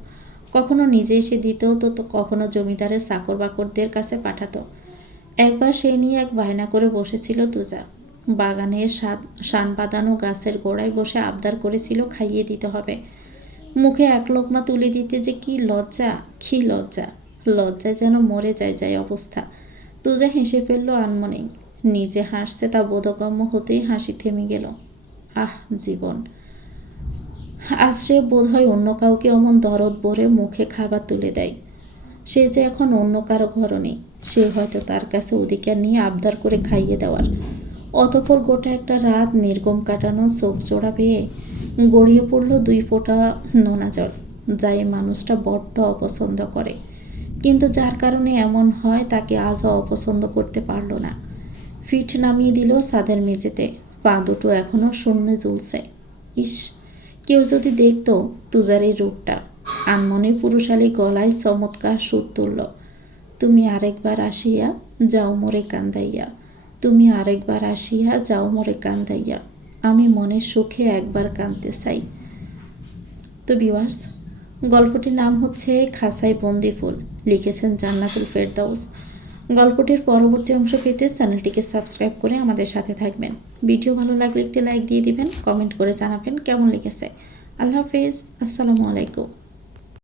কখনো নিজে এসে দিতেও তো, কখনো জমিদারের চাকর বাকরদের কাছে পাঠাতো। একবার সেই নিয়ে এক বায়না করে বসেছিল তুজা। বাগানের শান বাঁধানো গাছের গোড়ায় বসে আবদার করেছিল খাইয়ে দিতে হবে। মুখে এক লোকমা তুলে দিতে যে কি লজ্জা, কি লজ্জা! লজ্জায় যেন মরে যায় অবস্থা। তুজা হেসে ফেলল আনমনেই। নিজে হাসছে তা বোধগম্য হতেই হাসি থেমে গেল। আহ, জীবন! আজ সে বোধহয় অন্য কাউকে অমন দরদ ভরে মুখে খাবার তুলে দেয়। সে যে এখন অন্য কারো ঘরও নেই। সে হয়তো তার কাছে অধিকার নিয়ে আবদার করে খাইয়ে দেওয়ার। অতঃপর গোটা একটা রাত নির্গম কাটানো চোখ জোড়া বেয়ে গড়িয়ে পড়ল 2 ফোঁটা নোনা জল, যা এই মানুষটা বড্ড অপছন্দ করে। কিন্তু যার কারণে এমন হয় তাকে আজও অপছন্দ করতে পারল না। ফিট নামিয়ে দিল ছাদের মেঝেতে, পা দুটো এখনো শূন্যে ঝুলছে। ইস, কেউ যদি দেখতো তুজার এই রূপটা। আনমনে পুরুষালী গলায় চমৎকার সুর তুলল। তুমি আরেকবার আসিয়া যাও মোরে কান্দাইয়া, তুমি আরেকবার আসিয়া যাও মোরে কান্দাইয়া, আমি মনের সুখে একবার কাঁদতে চাই। তো ভিউয়ার্স, গল্পটির নাম হচ্ছে খাসায় বন্দি ফুল, লিখেছেন জান্নাতুল ফেরদাউস। গল্পটির পরবর্তী অংশ পেতে চ্যানেলটিকে সাবস্ক্রাইব করে আমাদের সাথে থাকবেন। ভিডিও ভালো লাগলে একটি লাইক দিয়ে দিবেন, কমেন্ট করে জানাবেন কেমন লেগেছে। আল্লাহ হাফেজ, আসসালামু আলাইকুম।